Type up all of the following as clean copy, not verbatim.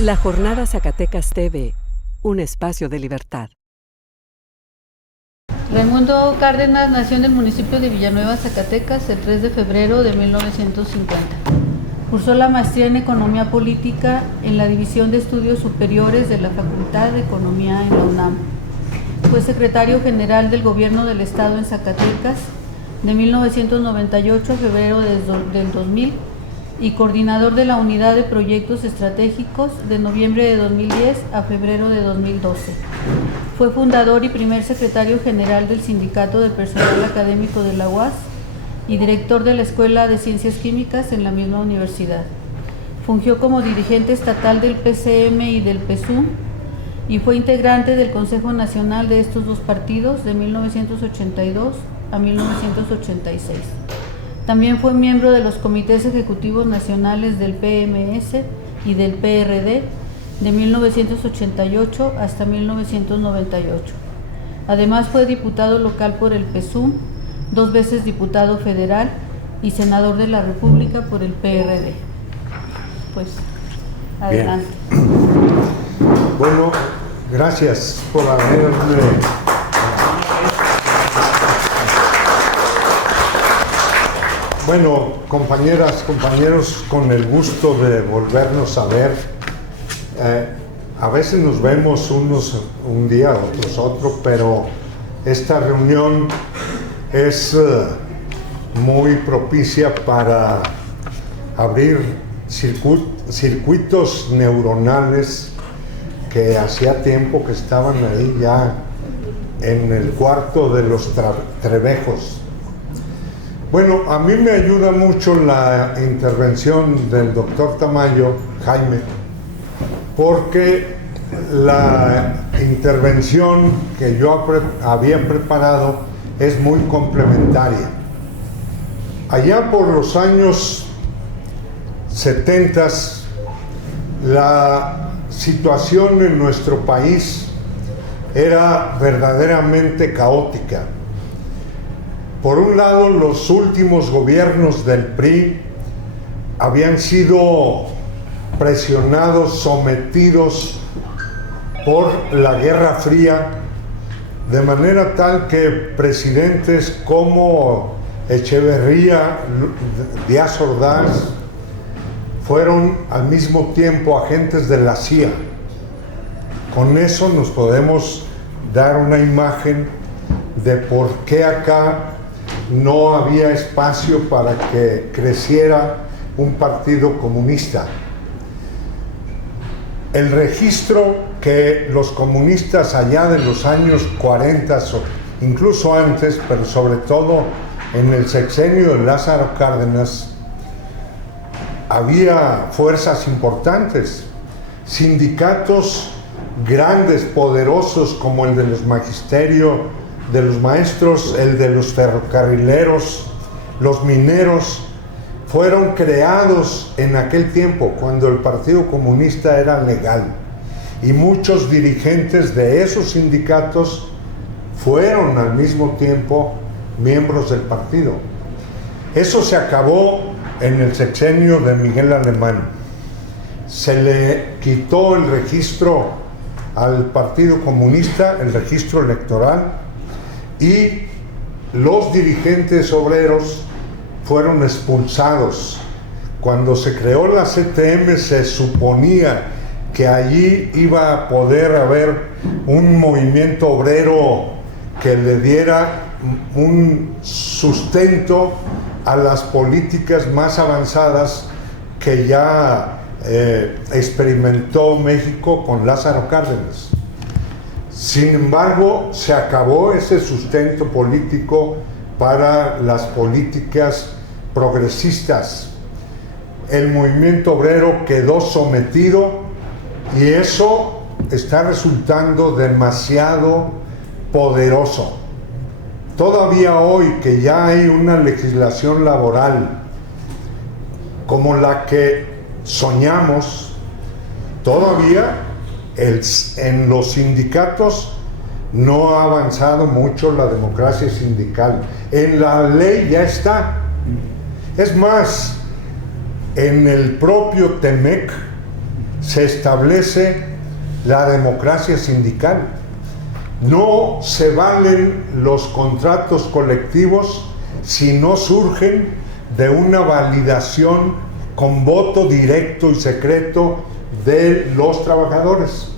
La Jornada Zacatecas TV, un espacio de libertad. Raimundo Cárdenas nació en el municipio de Villanueva, Zacatecas, el 3 de febrero de 1950. Cursó la maestría en Economía Política en la División de Estudios Superiores de la Facultad de Economía en la UNAM. Fue secretario general del Gobierno del Estado en Zacatecas de 1998 a febrero del 2000 y coordinador de la Unidad de Proyectos Estratégicos de noviembre de 2010 a febrero de 2012. Fue fundador y primer secretario general del Sindicato de Personal Académico de la UAS y director de la Escuela de Ciencias Químicas en la misma universidad. Fungió como dirigente estatal del PCM y del PSUM y fue integrante del Consejo Nacional de estos dos partidos de 1982 a 1986. También fue miembro de los comités ejecutivos nacionales del PMS y del PRD de 1988 hasta 1998. Además fue diputado local por el PSUM, 2 veces diputado federal y senador de la República por el PRD. Pues, adelante. Bien. Bueno, gracias por haberme... Bueno, compañeras, compañeros, con el gusto de volvernos a ver. A veces nos vemos unos un día, otros otro, pero esta reunión es muy propicia para abrir circuitos neuronales que hacía tiempo que estaban ahí ya en el cuarto de los trebejos. Bueno, a mí me ayuda mucho la intervención del doctor Tamayo, Jaime, porque la intervención que yo había preparado es muy complementaria. Allá por los años 70, la situación en nuestro país era verdaderamente caótica. Por un lado, los últimos gobiernos del PRI habían sido presionados, sometidos por la Guerra Fría, de manera tal que presidentes como Echeverría, Díaz Ordaz, fueron al mismo tiempo agentes de la CIA. Con eso nos podemos dar una imagen de por qué acá no había espacio para que creciera un partido comunista. El registro que los comunistas allá de los años 40, incluso antes, pero sobre todo en el sexenio de Lázaro Cárdenas, había fuerzas importantes, sindicatos grandes, poderosos, como el de los magisterios, de los maestros, el de los ferrocarrileros, los mineros, fueron creados en aquel tiempo, cuando el Partido Comunista era legal. Y muchos dirigentes de esos sindicatos fueron al mismo tiempo miembros del partido. Eso se acabó en el sexenio de Miguel Alemán. Se le quitó el registro al Partido Comunista, el registro electoral, y los dirigentes obreros fueron expulsados. Cuando se creó la CTM se suponía que allí iba a poder haber un movimiento obrero que le diera un sustento a las políticas más avanzadas que ya experimentó México con Lázaro Cárdenas. Sin embargo, se acabó ese sustento político para las políticas progresistas. El movimiento obrero quedó sometido y eso está resultando demasiado poderoso. Todavía hoy, que ya hay una legislación laboral como la que soñamos, todavía en los sindicatos no ha avanzado mucho la democracia sindical. En la ley ya está. Es más, en el propio TEMEC se establece la democracia sindical. No se valen los contratos colectivos si no surgen de una validación con voto directo y secreto de los trabajadores.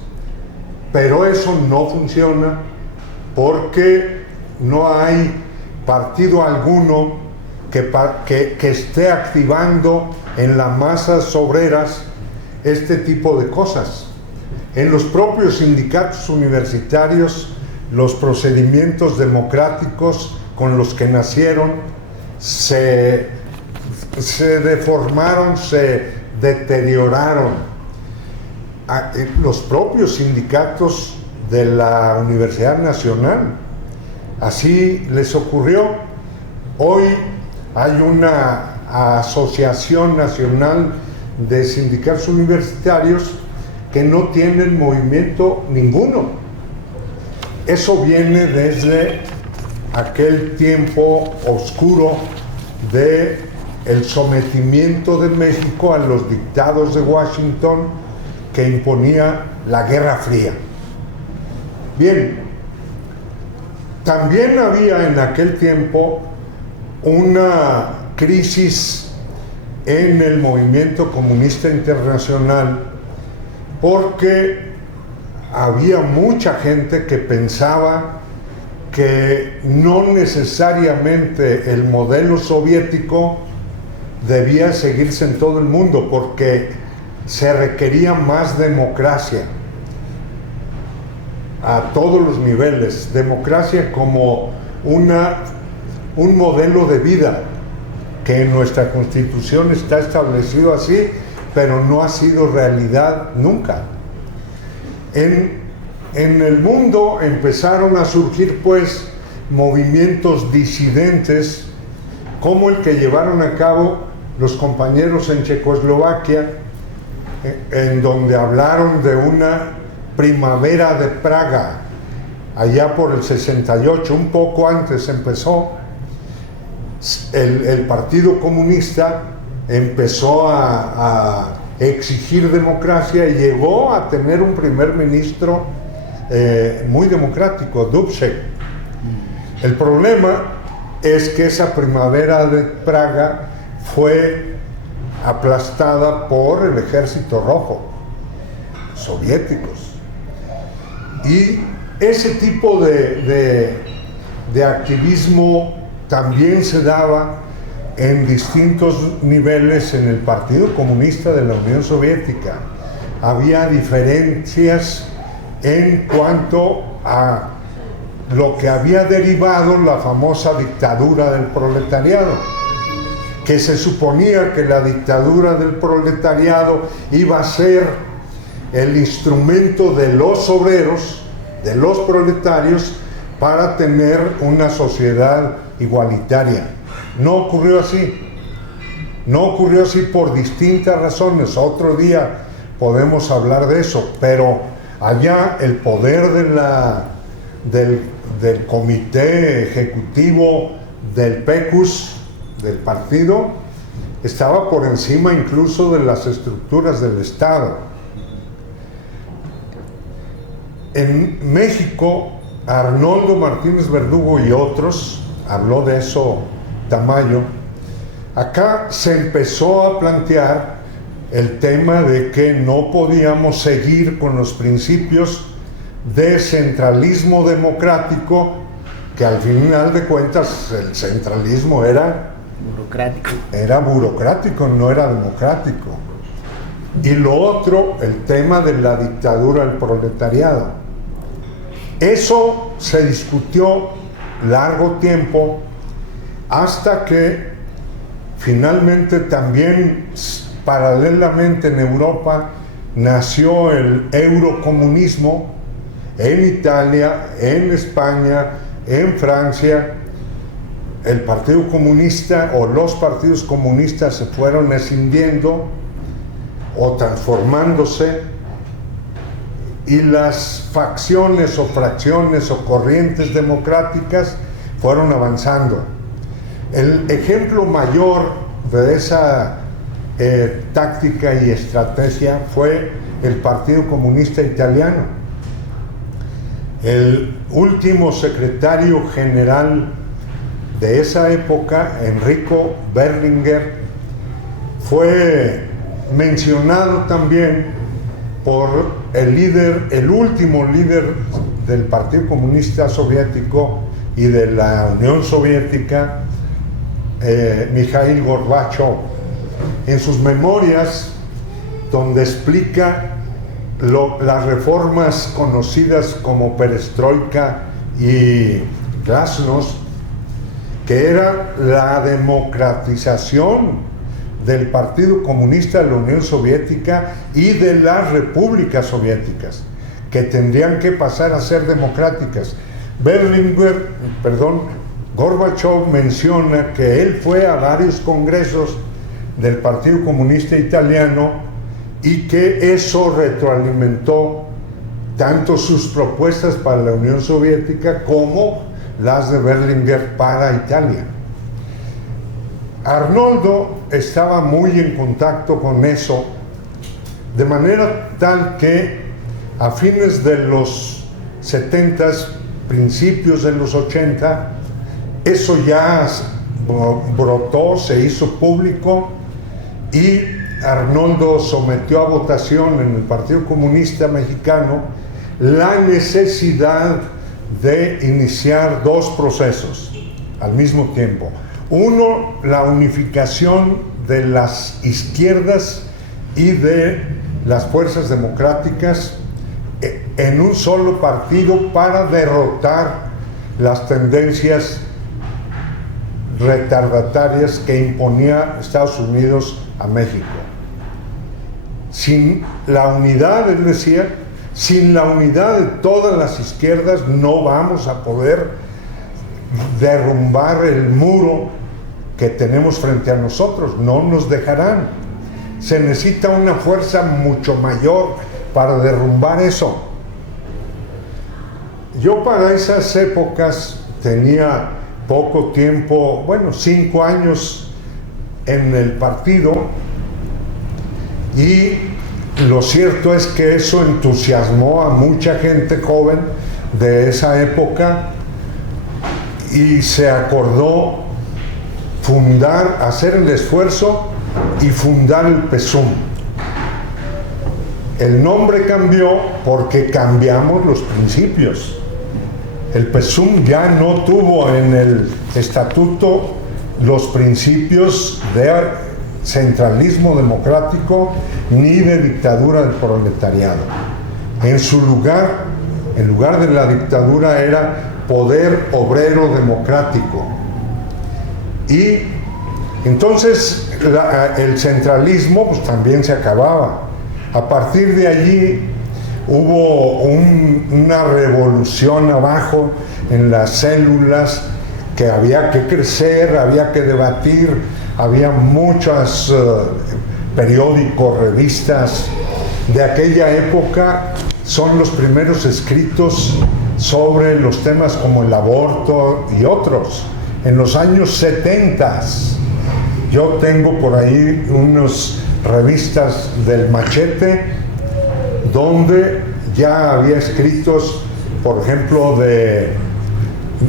Pero eso no funciona porque no hay partido alguno que esté activando en las masas obreras este tipo de cosas. En los propios sindicatos universitarios, los procedimientos democráticos con los que nacieron se deformaron, se deterioraron. Los propios sindicatos de la Universidad Nacional, así les ocurrió. Hoy hay una Asociación Nacional de Sindicatos Universitarios que no tienen movimiento ninguno. Eso viene desde aquel tiempo oscuro de el sometimiento de México a los dictados de Washington que imponía la Guerra Fría. Bien, también había en aquel tiempo una crisis en el movimiento comunista internacional porque había mucha gente que pensaba que no necesariamente el modelo soviético debía seguirse en todo el mundo porque se requería más democracia a todos los niveles, democracia como un modelo de vida que en nuestra Constitución está establecido así, pero no ha sido realidad nunca. En el mundo empezaron a surgir pues movimientos disidentes como el que llevaron a cabo los compañeros en Checoslovaquia, en donde hablaron de una primavera de Praga, allá por el 68, un poco antes empezó. El Partido Comunista empezó a exigir democracia y llegó a tener un primer ministro muy democrático, Dubček. El problema es que esa primavera de Praga fue aplastada por el Ejército Rojo, soviéticos. Y ese tipo de activismo también se daba en distintos niveles en el Partido Comunista de la Unión Soviética. Había diferencias en cuanto a lo que había derivado la famosa dictadura del proletariado, que se suponía que la dictadura del proletariado iba a ser el instrumento de los obreros, de los proletarios, para tener una sociedad igualitaria. No ocurrió así. No ocurrió así por distintas razones. Otro día podemos hablar de eso, pero allá el poder del comité ejecutivo del PECUS, del partido, estaba por encima incluso de las estructuras del Estado. En México, Arnoldo Martínez Verdugo y otros, habló de eso Tamayo, acá se empezó a plantear el tema de que no podíamos seguir con los principios de centralismo democrático, que al final de cuentas el centralismo era burocrático, no era democrático. Y lo otro, el tema de la dictadura del proletariado. Eso se discutió largo tiempo hasta que finalmente también paralelamente en Europa nació el eurocomunismo en Italia, en España, en Francia. El Partido Comunista o los partidos comunistas se fueron escindiendo o transformándose, y las facciones o fracciones o corrientes democráticas fueron avanzando. El ejemplo mayor de esa táctica y estrategia fue el Partido Comunista Italiano. El último secretario general de esa época, Enrico Berlinguer, fue mencionado también por el último líder del Partido Comunista Soviético y de la Unión Soviética, Mikhail Gorbachev, en sus memorias, donde explica las reformas conocidas como perestroika y glasnost, que era la democratización del Partido Comunista de la Unión Soviética y de las repúblicas soviéticas, que tendrían que pasar a ser democráticas. Gorbachev menciona que él fue a varios congresos del Partido Comunista Italiano y que eso retroalimentó tanto sus propuestas para la Unión Soviética como las de Berlinguer para Italia. Arnoldo estaba muy en contacto con eso, de manera tal que a fines de los 70, principios de los 80, eso ya brotó, se hizo público, y Arnoldo sometió a votación en el Partido Comunista Mexicano la necesidad de iniciar dos procesos al mismo tiempo. Uno, la unificación de las izquierdas y de las fuerzas democráticas en un solo partido para derrotar las tendencias retardatarias que imponía Estados Unidos a México. Sin la unidad, él decía, sin la unidad de todas las izquierdas no vamos a poder derrumbar el muro que tenemos frente a nosotros, no nos dejarán. Se necesita una fuerza mucho mayor para derrumbar eso. Yo para esas épocas tenía poco tiempo, 5 años en el partido, y lo cierto es que eso entusiasmó a mucha gente joven de esa época y se acordó hacer el esfuerzo y fundar el PSUM. El nombre cambió porque cambiamos los principios. El PSUM ya no tuvo en el estatuto los principios de centralismo democrático ni de dictadura del proletariado. En su lugar, en lugar de la dictadura, era poder obrero democrático. Y entonces el centralismo pues también se acababa. A partir de allí hubo una revolución abajo en las células que había que crecer, había que debatir, había muchos periódicos, revistas de aquella época. Son los primeros escritos sobre los temas como el aborto y otros. En los años 70, yo tengo por ahí unas revistas del Machete, donde ya había escritos, por ejemplo, de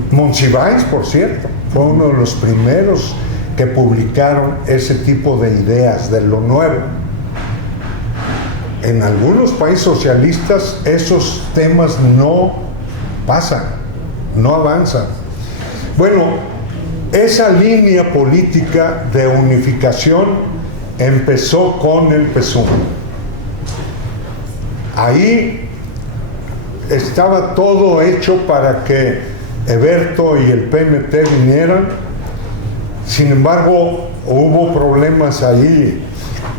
Monsiváis, por cierto, fue uno de los primeros que publicaron ese tipo de ideas de lo nuevo. En algunos países socialistas esos temas no pasan, no avanzan. Bueno, esa línea política de unificación empezó con el PSUM. Ahí estaba todo hecho para que Eberto y el PMT vinieran. Sin embargo, hubo problemas ahí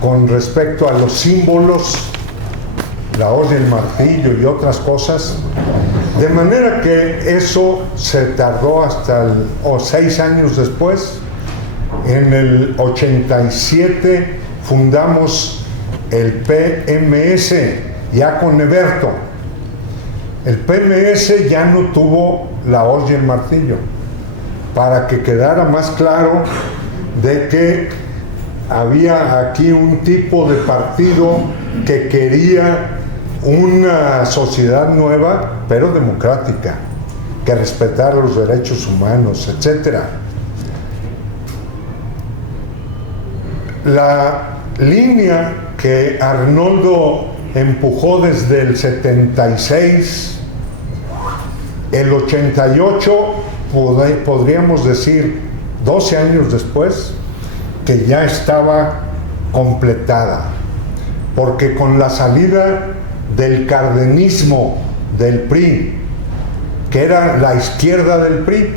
con respecto a los símbolos, la hoz y el martillo y otras cosas, de manera que eso se tardó hasta 6 años después. En el 87 fundamos el PMS, ya con Eberto. El PMS ya no tuvo la hoz y el martillo, para que quedara más claro de que había aquí un tipo de partido que quería una sociedad nueva, pero democrática, que respetara los derechos humanos, etc. La línea que Arnoldo empujó desde el 76, el 88, podríamos decir 12 años después, que ya estaba completada, porque con la salida del cardenismo del PRI, que era la izquierda del PRI,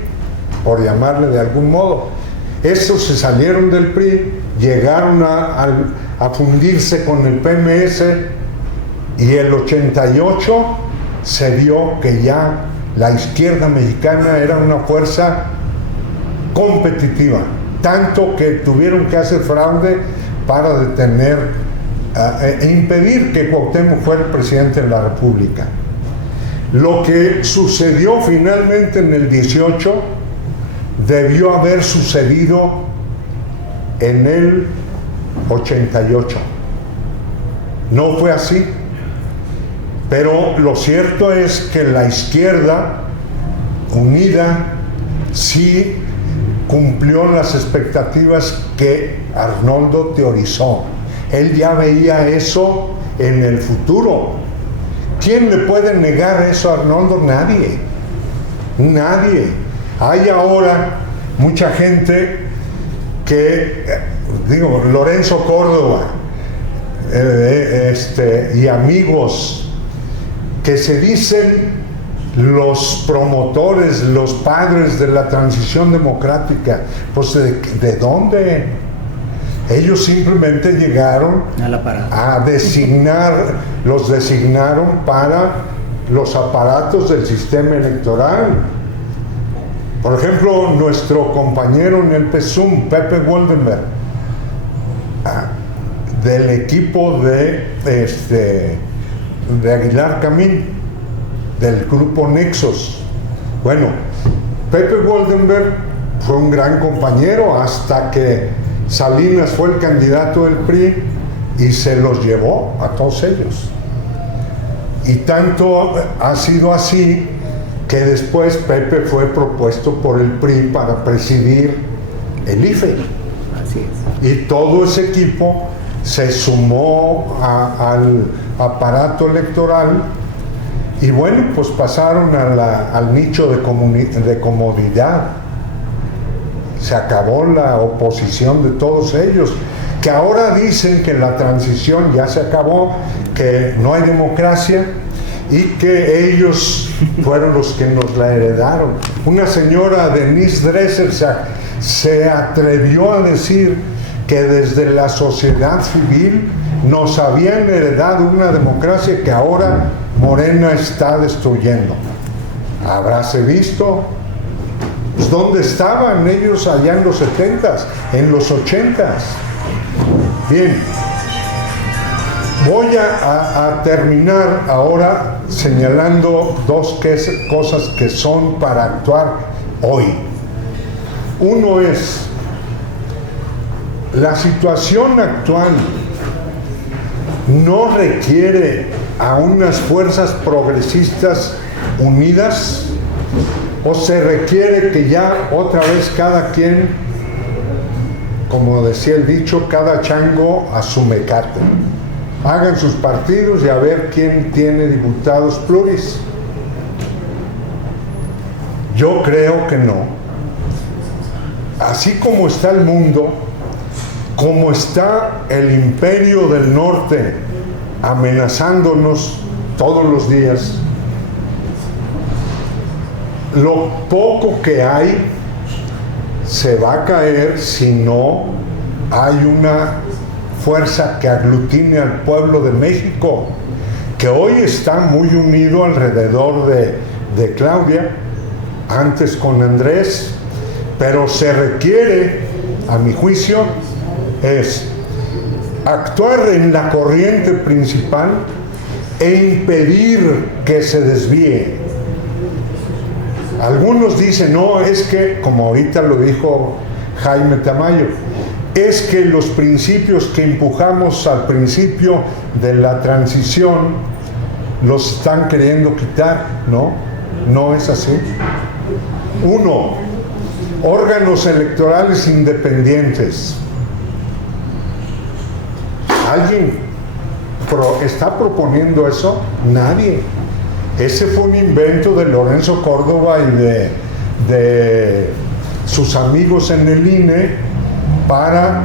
por llamarle de algún modo, esos se salieron del PRI, llegaron a fundirse con el PMS, y el 88 se vio que ya la izquierda mexicana era una fuerza competitiva, tanto que tuvieron que hacer fraude para detener e impedir que Cuauhtémoc fuera el presidente de la República. Lo que sucedió finalmente en el 18 debió haber sucedido en el 88. No fue así, pero lo cierto es que la izquierda unida sí cumplió las expectativas que Arnoldo teorizó. Él ya veía eso en el futuro. ¿Quién le puede negar eso a Arnoldo? Nadie. Nadie. Hay ahora mucha gente que, Lorenzo Córdoba y amigos que se dicen los promotores, los padres de la transición democrática. Pues ¿de dónde? Ellos simplemente llegaron a los designaron para los aparatos del sistema electoral. Por ejemplo, nuestro compañero en el PSUM, Pepe Woldenberg, del equipo de Aguilar Camín, del grupo Nexos. Bueno, Pepe Woldenberg fue un gran compañero hasta que Salinas fue el candidato del PRI y se los llevó a todos ellos. Y tanto ha sido así que después Pepe fue propuesto por el PRI para presidir el IFE. Así es. Y todo ese equipo se sumó al aparato electoral y bueno, pues pasaron al nicho de comodidad. Se acabó la oposición de todos ellos, que ahora dicen que la transición ya se acabó, que no hay democracia y que ellos fueron los que nos la heredaron. Una señora, Denise Dresser, se atrevió a decir que desde la sociedad civil nos habían heredado una democracia que ahora Morena está destruyendo. ¿Habráse visto? Pues ¿dónde estaban ellos allá en los 70s, en los 80s? Bien, voy a terminar ahora señalando dos cosas que son para actuar hoy. Uno es, la situación actual no requiere a unas fuerzas progresistas unidas, o se requiere que ya otra vez cada quien, como decía el dicho, cada chango a su mecate, hagan sus partidos y a ver quién tiene diputados pluris. Yo creo que no. Así como está el mundo, como está el imperio del norte amenazándonos todos los días, lo poco que hay se va a caer si no hay una fuerza que aglutine al pueblo de México, que hoy está muy unido alrededor de Claudia, antes con Andrés, pero se requiere, a mi juicio, es actuar en la corriente principal e impedir que se desvíe. Algunos dicen, no, es que, como ahorita lo dijo Jaime Tamayo, es que los principios que empujamos al principio de la transición los están queriendo quitar, ¿no? No es así. 1. Órganos electorales independientes. ¿Alguien está proponiendo eso? Nadie. Ese fue un invento de Lorenzo Córdoba y de sus amigos en el INE para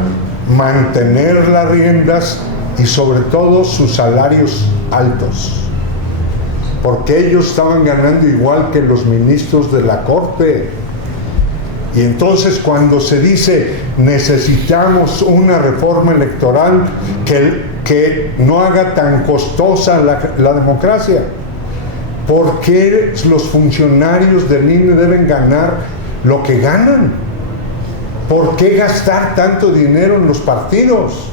mantener las riendas y sobre todo sus salarios altos. Porque ellos estaban ganando igual que los ministros de la Corte. Y entonces cuando se dice necesitamos una reforma electoral que no haga tan costosa la democracia, ¿por qué los funcionarios del INE deben ganar lo que ganan? ¿Por qué gastar tanto dinero en los partidos?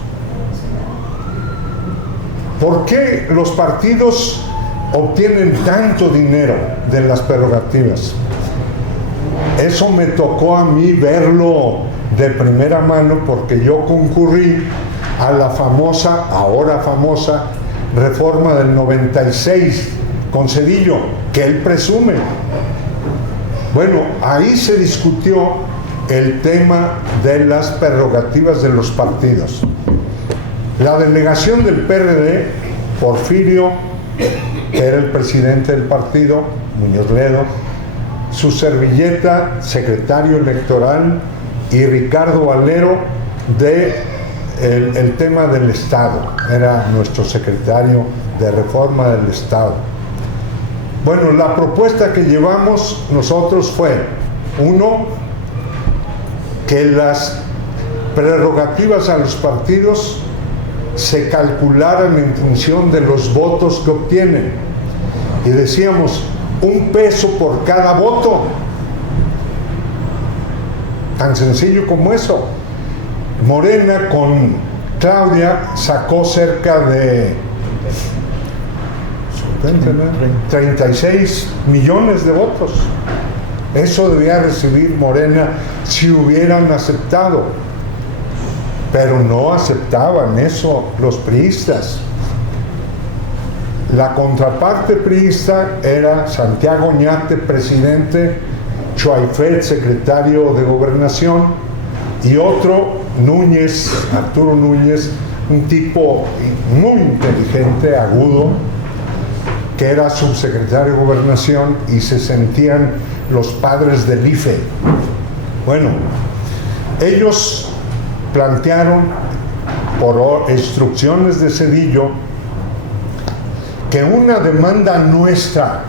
¿Por qué los partidos obtienen tanto dinero de las prerrogativas? Eso me tocó a mí verlo de primera mano porque yo concurrí a la famosa, ahora famosa, reforma del 96 con Zedillo, que él presume. Bueno, ahí se discutió el tema de las prerrogativas de los partidos. La delegación del PRD, Porfirio, que era el presidente del partido, Muñoz Ledo, su servilleta, secretario electoral, y Ricardo Valero el tema del Estado, era nuestro secretario de Reforma del Estado. Bueno, la propuesta que llevamos nosotros fue, 1, que las prerrogativas a los partidos se calcularan en función de los votos que obtienen. Y decíamos, $1 por cada voto. Tan sencillo como eso. Morena con Claudia sacó cerca de 36 millones de votos. Eso debía recibir Morena si hubieran aceptado. Pero no aceptaban eso los priistas. La contraparte priista era Santiago Oñate, presidente, Chuaifet, secretario de Gobernación, y otro, Núñez, Arturo Núñez, un tipo muy inteligente, agudo, que era subsecretario de Gobernación, y se sentían los padres del IFE. Bueno, ellos plantearon, por instrucciones de Zedillo, que una demanda nuestra,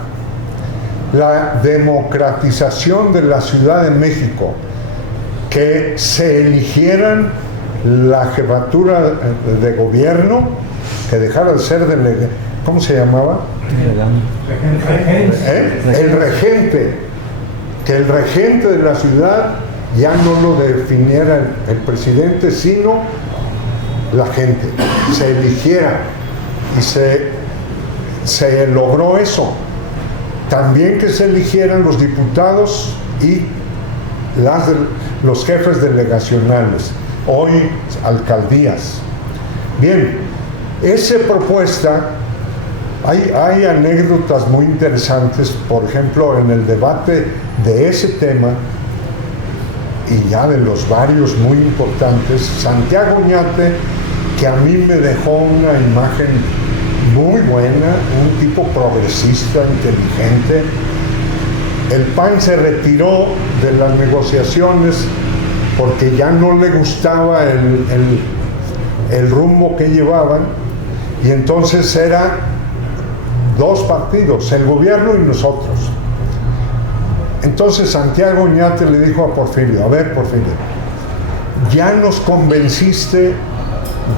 la democratización de la Ciudad de México, que se eligieran la jefatura de gobierno, que dejara de ser ¿cómo se llamaba? El regente, que el regente de la ciudad ya no lo definiera el presidente, sino la gente, se eligiera, y se logró eso. También que se eligieran los diputados y los jefes delegacionales, hoy alcaldías. Bien, esa propuesta, hay anécdotas muy interesantes. Por ejemplo, en el debate de ese tema, y ya de los varios muy importantes, Santiago Oñate, que a mí me dejó una imagen muy buena, un tipo progresista, inteligente. El PAN se retiró de las negociaciones porque ya no le gustaba el rumbo que llevaban, y entonces era 2 partidos, el gobierno y nosotros. Entonces Santiago Oñate le dijo a Porfirio, a ver, Porfirio, ya nos convenciste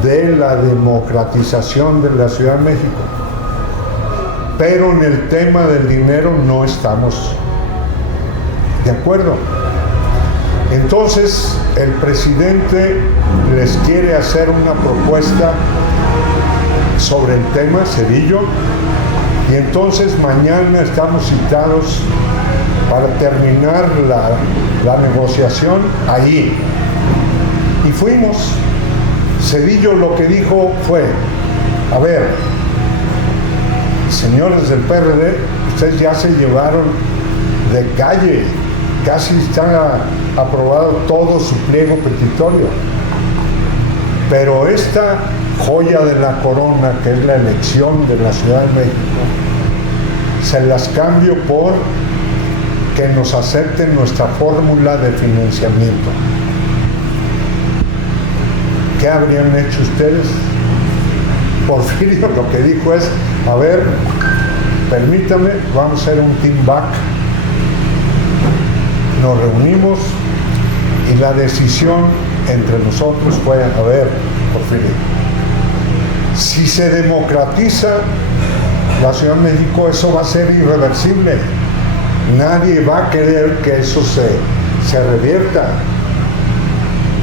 de la democratización de la Ciudad de México, pero en el tema del dinero no estamos de acuerdo. Entonces el presidente les quiere hacer una propuesta sobre el tema, Zedillo, y entonces mañana estamos citados para terminar la negociación ahí. Y fuimos. Zedillo lo que dijo fue: a ver, señores del PRD, ustedes ya se llevaron de calle, casi está aprobado todo su pliego petitorio, pero esta joya de la corona, que es la elección de la Ciudad de México, se las cambio por que nos acepten nuestra fórmula de financiamiento. ¿Qué habrían hecho ustedes? Porfirio lo que dijo es: a ver, permítame, vamos a hacer un team back. Nos reunimos y la decisión entre nosotros fue: a ver, Porfirio, si se democratiza la Ciudad de México, eso va a ser irreversible. Nadie va a querer que eso se revierta.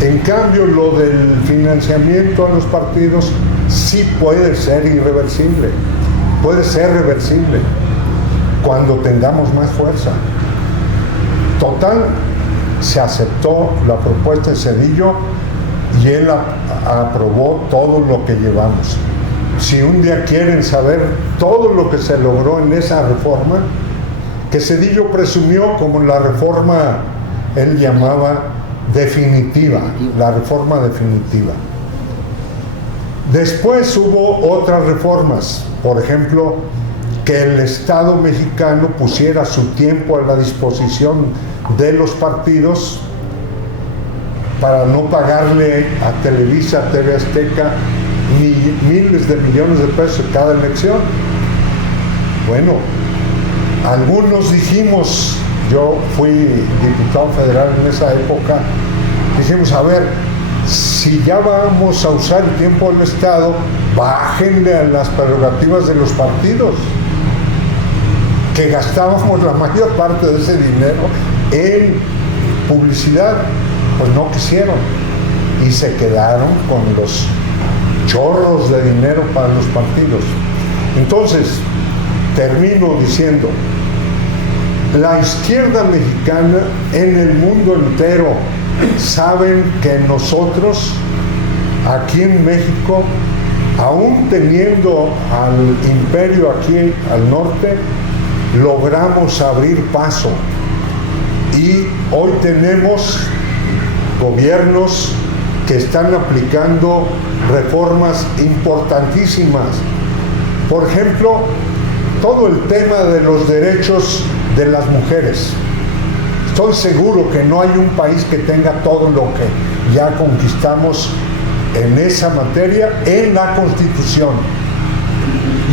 En cambio, lo del financiamiento a los partidos sí puede ser irreversible, puede ser reversible cuando tengamos más fuerza. Total, se aceptó la propuesta de Zedillo y él aprobó todo lo que llevamos. Si un día quieren saber todo lo que se logró en esa reforma, que Zedillo presumió como la reforma, él llamaba definitiva, la reforma definitiva. Después hubo otras reformas, por ejemplo, que el Estado mexicano pusiera su tiempo a la disposición de los partidos para no pagarle a Televisa, a TV Azteca, miles de millones de pesos cada elección. Bueno, algunos dijimos, yo fui diputado federal en esa época, dijimos: a ver, si ya vamos a usar el tiempo del Estado, bájenle a las prerrogativas de los partidos, que gastábamos la mayor parte de ese dinero en publicidad. Pues no quisieron y se quedaron con los chorros de dinero para los partidos. Entonces, termino diciendo: la izquierda mexicana en el mundo entero saben que nosotros, aquí en México, aún teniendo al imperio aquí al norte, logramos abrir paso. Y hoy tenemos gobiernos que están aplicando reformas importantísimas. Por ejemplo, todo el tema de los derechos de las mujeres. Estoy seguro que no hay un país que tenga todo lo que ya conquistamos en esa materia, en la Constitución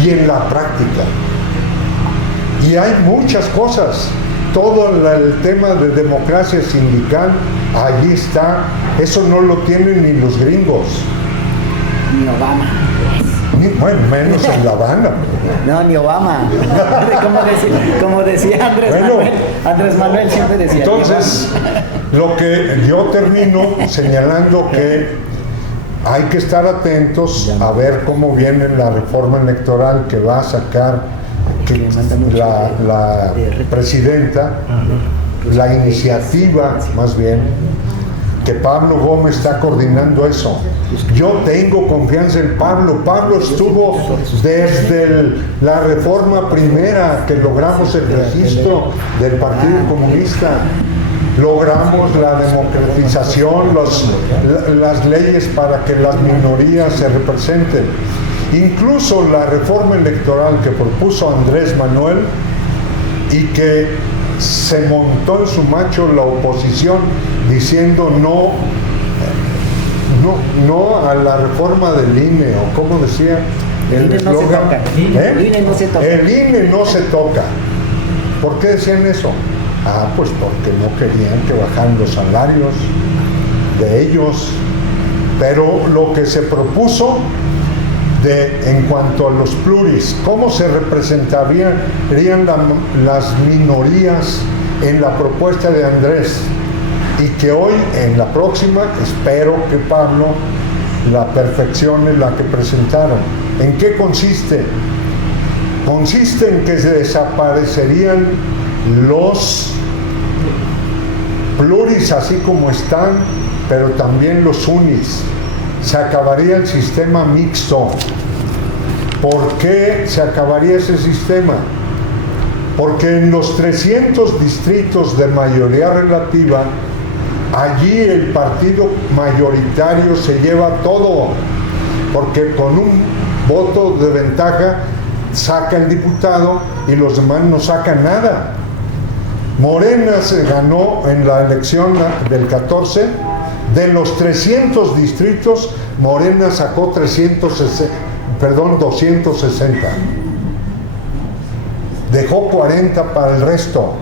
y en la práctica. Y hay muchas cosas. Todo el tema de democracia sindical, allí está. Eso no lo tienen ni los gringos. Ni Obama. Bueno, menos en La Habana. No, ni Obama. Como decía Andrés Manuel siempre decía. Entonces, lo que yo termino señalando que hay que estar atentos a ver cómo viene la reforma electoral que va a sacar la presidenta, la iniciativa más bien, que Pablo Gómez está coordinando eso. Yo tengo confianza en Pablo. Pablo estuvo desde la reforma primera que logramos el registro del Partido Comunista. Logramos la democratización, las leyes para que las minorías se representen. Incluso la reforma electoral que propuso Andrés Manuel y que se montó en su macho la oposición diciendo no a la reforma del INE, o como decía el INE no se toca. El INE no se toca. El INE no se toca. ¿Por qué decían eso? Pues porque no querían que bajaran los salarios de ellos. Pero lo que se propuso en cuanto a los pluris, cómo se representarían las minorías en la propuesta de Andrés, y que hoy en la próxima espero que Pablo la perfeccione, la que presentaron. ¿En qué consiste? Consiste en que se desaparecerían los pluris así como están pero también los unis. Se acabaría el sistema mixto. ¿Por qué se acabaría ese sistema? Porque en los 300 distritos de mayoría relativa, allí el partido mayoritario se lleva todo, porque con un voto de ventaja saca el diputado y los demás no sacan nada. Morena se ganó en la elección del 14, de los 300 distritos, Morena sacó 260. Dejó 40 para el resto.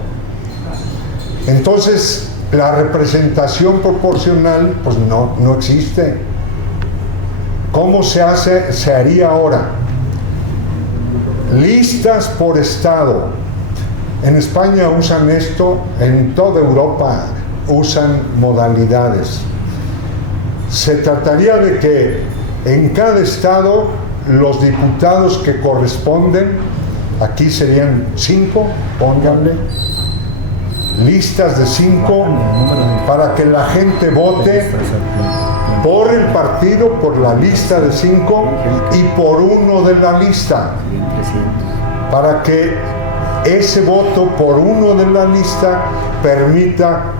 Entonces, la representación proporcional, pues no existe. ¿Cómo se hace? Se haría ahora. Listas por estado. En España usan esto, en toda Europa usan modalidades. Se trataría de que en cada estado los diputados que corresponden, aquí serían 5, pónganle, listas de 5 para que la gente vote por el partido, por la lista de 5 y por uno de la lista, para que ese voto por uno de la lista permita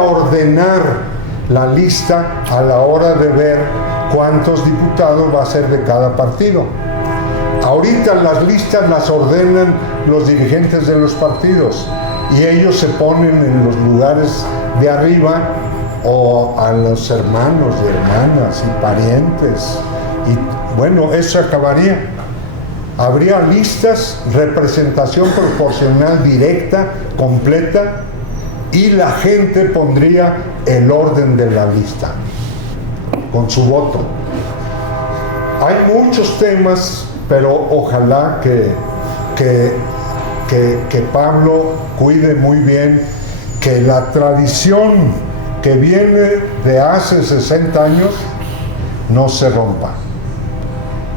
ordenar la lista a la hora de ver cuántos diputados va a ser de cada partido. Ahorita las listas las ordenan los dirigentes de los partidos y ellos se ponen en los lugares de arriba, o a los hermanos y hermanas y parientes, y bueno, eso acabaría. Habría listas, representación proporcional directa, completa, y la gente pondría el orden de la lista con su voto. Hay muchos temas, pero ojalá que Pablo cuide muy bien que la tradición que viene de hace 60 años no se rompa.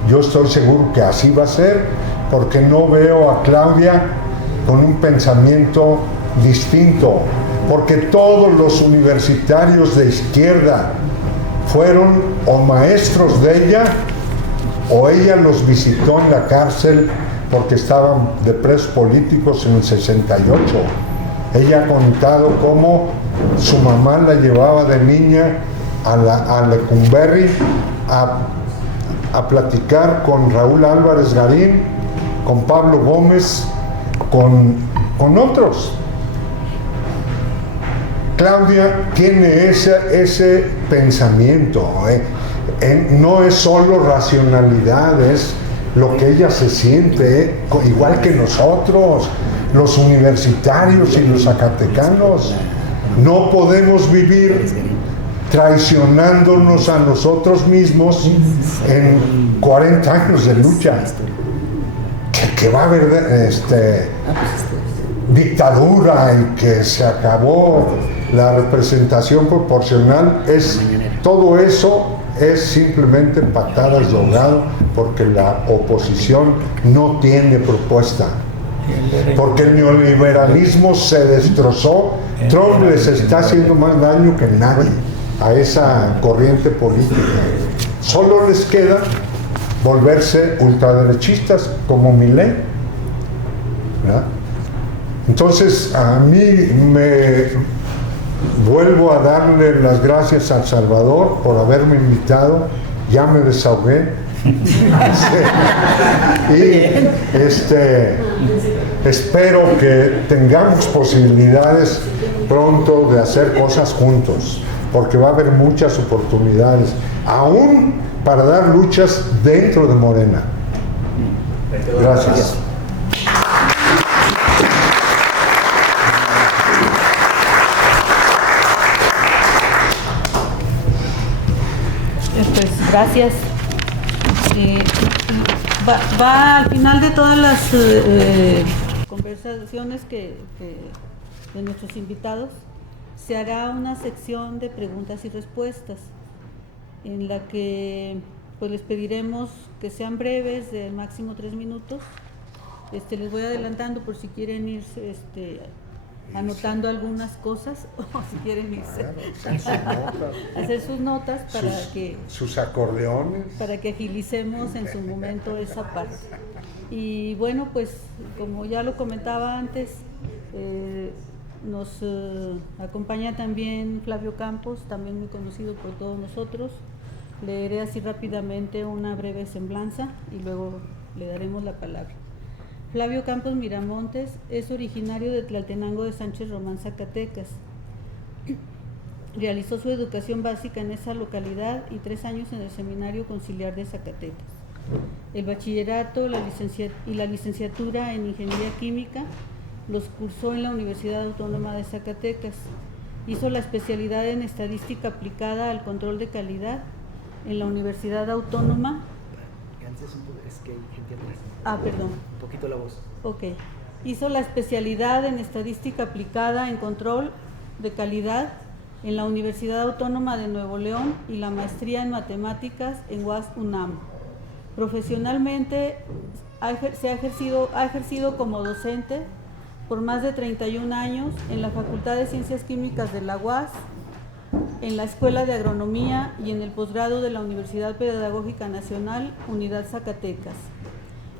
Yo estoy seguro que así va a ser, porque no veo a Claudia con un pensamiento distinto, porque todos los universitarios de izquierda fueron o maestros de ella, o ella los visitó en la cárcel porque estaban de presos políticos en el 68. Ella ha contado cómo su mamá la llevaba de niña a Lecumberri a platicar con Raúl Álvarez Garín, con Pablo Gómez, con otros. Claudia tiene ese pensamiento, no es solo racionalidad, es lo que ella se siente, igual que nosotros, los universitarios y los zacatecanos. No podemos vivir traicionándonos a nosotros mismos en 40 años de lucha. Que va a haber dictadura y que se acabó la representación proporcional. Todo eso es simplemente patadas de ahogado, porque la oposición no tiene propuesta, porque el neoliberalismo se destrozó. Trump les está haciendo más daño que nadie a esa corriente política. Solo les queda volverse ultraderechistas como Milei, ¿verdad? Entonces, a mí me vuelvo a darle las gracias a El Salvador por haberme invitado. Ya me desahogué. Espero que tengamos posibilidades pronto de hacer cosas juntos, porque va a haber muchas oportunidades, aún para dar luchas dentro de Morena. Gracias. Pues gracias. Va al final de todas las conversaciones de nuestros invitados, se hará una sección de preguntas y respuestas en la que pues les pediremos que sean breves, de máximo 3 minutos. Les voy adelantando por si quieren ir anotando algunas cosas, o si quieren irse, Claro, hacer sus notas para sus acordeones. para que agilicemos en su momento esa parte. Y bueno, pues como ya lo comentaba antes, nos acompaña también Flavio Campos, también muy conocido por todos nosotros. Leeré así rápidamente una breve semblanza y luego le daremos la palabra. Flavio Campos Miramontes es originario de Tlaltenango de Sánchez Román, Zacatecas. Realizó su educación básica en esa localidad y 3 años en el Seminario Conciliar de Zacatecas. El bachillerato y la licenciatura en Ingeniería Química los cursó en la Universidad Autónoma de Zacatecas. Hizo la especialidad en Estadística aplicada al control de calidad en la Universidad Autónoma. Es que hay gente atrás. Perdón. Un poquito la voz. Ok. Hizo la especialidad en Estadística aplicada en control de calidad en la Universidad Autónoma de Nuevo León y la maestría en Matemáticas en UAS-UNAM. Profesionalmente ha ejercido como docente por más de 31 años en la Facultad de Ciencias Químicas de la UAS, en la Escuela de Agronomía y en el posgrado de la Universidad Pedagógica Nacional, Unidad Zacatecas.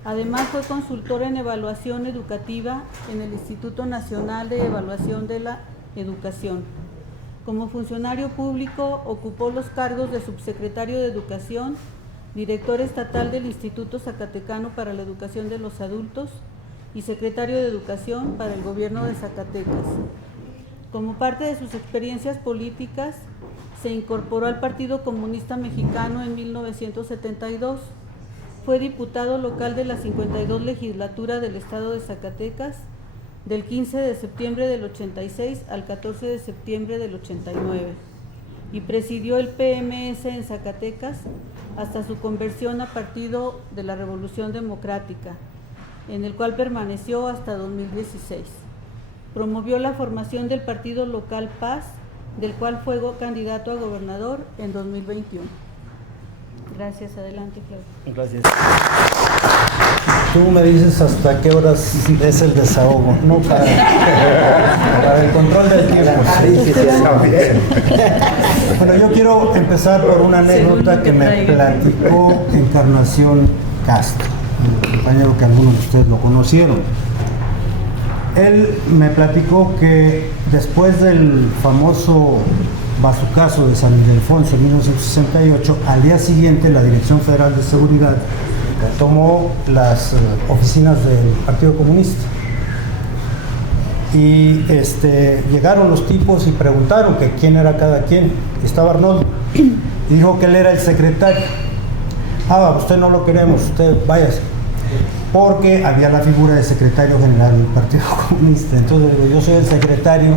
Además fue consultor en evaluación educativa en el Instituto Nacional de Evaluación de la Educación. Como funcionario público ocupó los cargos de subsecretario de Educación, director estatal del Instituto Zacatecano para la Educación de los Adultos y secretario de Educación para el Gobierno de Zacatecas. Como parte de sus experiencias políticas, se incorporó al Partido Comunista Mexicano en 1972. Fue diputado local de la 52 legislatura del Estado de Zacatecas, del 15 de septiembre del 86 al 14 de septiembre del 89, y presidió el PMS en Zacatecas hasta su conversión a Partido de la Revolución Democrática, en el cual permaneció hasta 2016. Promovió la formación del partido local Paz, del cual fue candidato a gobernador en 2021. Gracias, adelante, Claudio. Gracias. Tú me dices hasta qué horas es el desahogo, no para el control del tiempo. Bueno, yo quiero empezar por una anécdota que me platicó Encarnación Castro, un compañero que algunos de ustedes lo conocieron. Él me platicó que después del famoso bazucazo de San Ildefonso en 1968, al día siguiente la Dirección Federal de Seguridad tomó las oficinas del Partido Comunista y llegaron los tipos y preguntaron que quién era cada quien. Estaba Arnoldo y dijo que él era el secretario. Usted no lo queremos, usted váyase, porque había la figura de secretario general del Partido Comunista. Entonces digo, yo soy el secretario.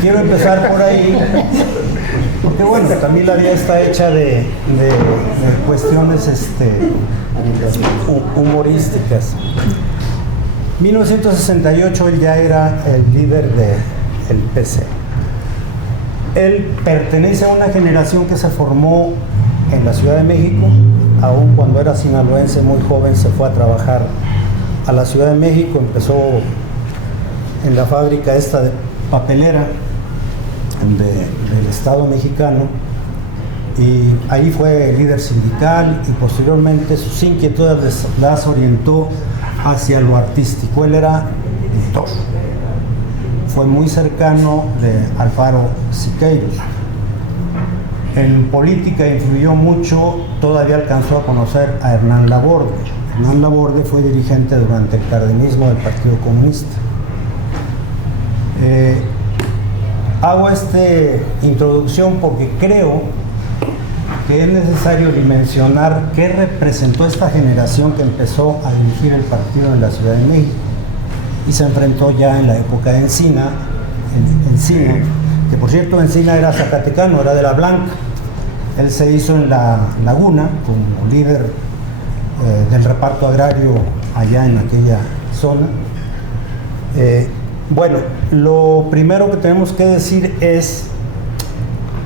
Quiero empezar por ahí, porque bueno, también la vida está hecha de cuestiones humorísticas. 1968 él ya era el líder del PC. Él pertenece a una generación que se formó en la Ciudad de México. Aún cuando era sinaloense, muy joven, se fue a trabajar a la Ciudad de México, empezó en la fábrica esta de papelera del Estado mexicano, y ahí fue líder sindical y posteriormente sus inquietudes las orientó hacia lo artístico. Él era pintor, fue muy cercano de Alfaro Siqueiros. En política influyó mucho, todavía alcanzó a conocer a Hernán Laborde. Hernán Laborde fue dirigente durante el cardenismo del Partido Comunista. Hago esta introducción porque creo que es necesario dimensionar qué representó esta generación que empezó a dirigir el partido en la Ciudad de México y se enfrentó ya en la época de Encina, que por cierto Encina era zacatecano, era de la Blanca. Él se hizo en la Laguna como líder del reparto agrario allá en aquella zona. Bueno, lo primero que tenemos que decir es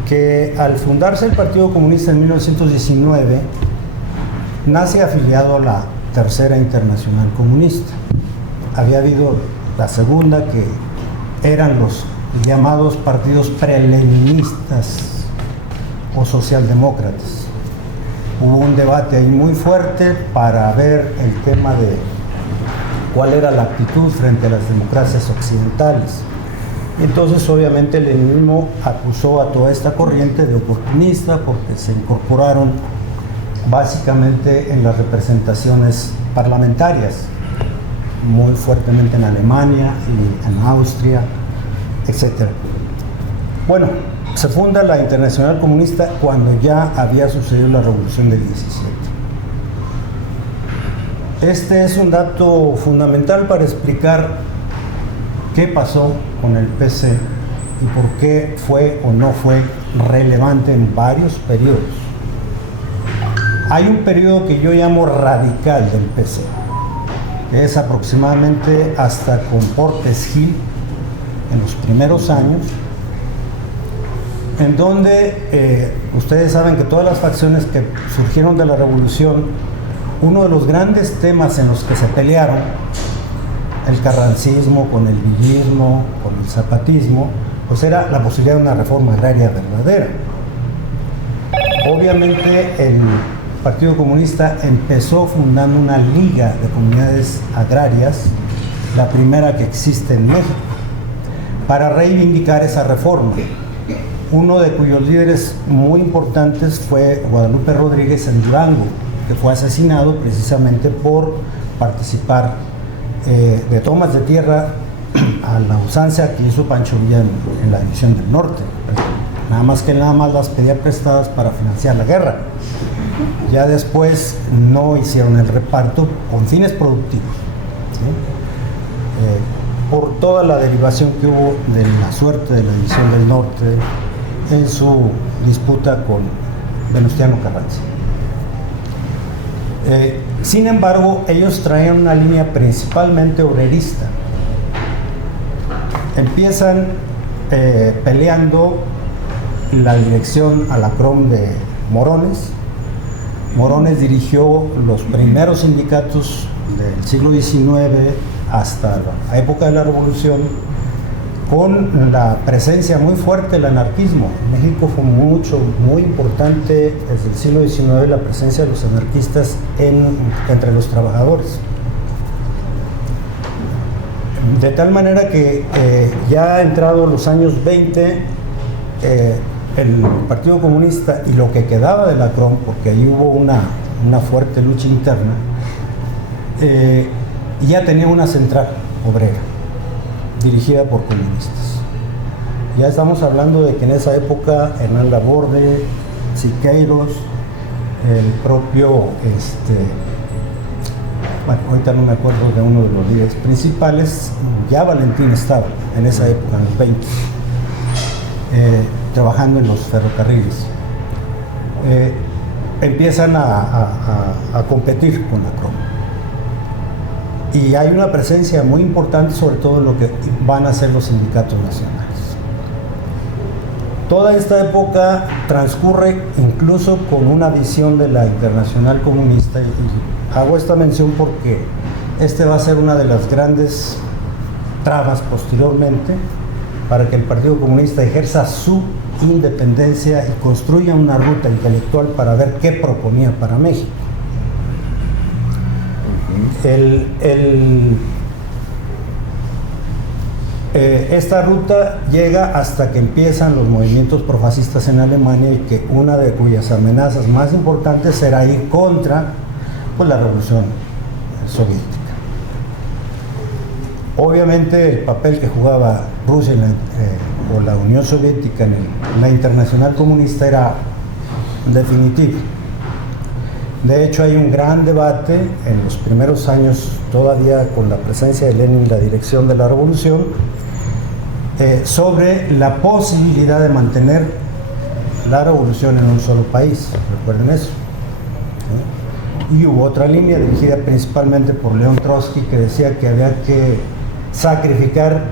que al fundarse el Partido Comunista en 1919, nace afiliado a la Tercera Internacional Comunista. Había habido La segunda, que eran los llamados partidos preleninistas o socialdemócratas. Hubo un debate ahí muy fuerte para ver el tema de cuál era la actitud frente a las democracias occidentales. Entonces, obviamente, el leninismo acusó a toda esta corriente de oportunista porque se incorporaron básicamente en las representaciones parlamentarias, muy fuertemente en Alemania y en Austria, etc. Bueno, se funda la Internacional Comunista cuando ya había sucedido la Revolución del 17. Este es un dato fundamental para explicar qué pasó con el PC y por qué fue o no fue relevante en varios periodos. Hay un periodo que yo llamo radical del PC, que es aproximadamente hasta con Portes Gil, en los primeros años, en donde ustedes saben que todas las facciones que surgieron de la revolución, uno de los grandes temas en los que se pelearon, el carrancismo con el villismo, con el zapatismo, pues era la posibilidad de una reforma agraria verdadera. Obviamente el Partido Comunista empezó fundando una liga de comunidades agrarias, la primera que existe en México, para reivindicar esa reforma. Uno de cuyos líderes muy importantes fue Guadalupe Rodríguez en Durango, que fue asesinado precisamente por participar de tomas de tierra a la usanza que hizo Pancho Villa en la División del Norte. Nada más que nada más las pedía prestadas para financiar la guerra. Ya después no hicieron el reparto con fines productivos, ¿sí? Por toda la derivación que hubo de la suerte de la División del Norte en su disputa con Venustiano Carranza. Sin embargo, ellos traían una línea principalmente obrerista. Empiezan peleando la dirección a la CROM de Morones. Morones dirigió los primeros sindicatos del siglo XIX hasta la época de la Revolución, con la presencia muy fuerte del anarquismo. En México fue muy importante desde el siglo XIX la presencia de los anarquistas entre los trabajadores. De tal manera que ya entrado los años 20, el Partido Comunista y lo que quedaba de la CROM, porque ahí hubo una fuerte lucha interna, ya tenía una central obrera dirigida por comunistas. Ya estamos hablando de que en esa época Hernán Laborde, Siqueiros, el propio, bueno, ahorita no me acuerdo de uno de los líderes principales, ya Valentín estaba en esa época, en los 20, trabajando en los ferrocarriles. Empiezan a competir con la CROM. Y hay una presencia muy importante, sobre todo en lo que van a ser los sindicatos nacionales. Toda esta época transcurre incluso con una visión de la Internacional Comunista, y hago esta mención porque va a ser una de las grandes trabas posteriormente para que el Partido Comunista ejerza su independencia y construya una ruta intelectual para ver qué proponía para México. Esta ruta llega hasta que empiezan los movimientos profascistas en Alemania, y que una de cuyas amenazas más importantes era ir contra, pues, la revolución soviética. Obviamente el papel que jugaba Rusia o la Unión Soviética en la Internacional Comunista era definitivo. De hecho, hay un gran debate en los primeros años, todavía con la presencia de Lenin en la dirección de la revolución, sobre la posibilidad de mantener la revolución en un solo país. Recuerden eso. Y hubo otra línea dirigida principalmente por León Trotsky, que decía que había que sacrificar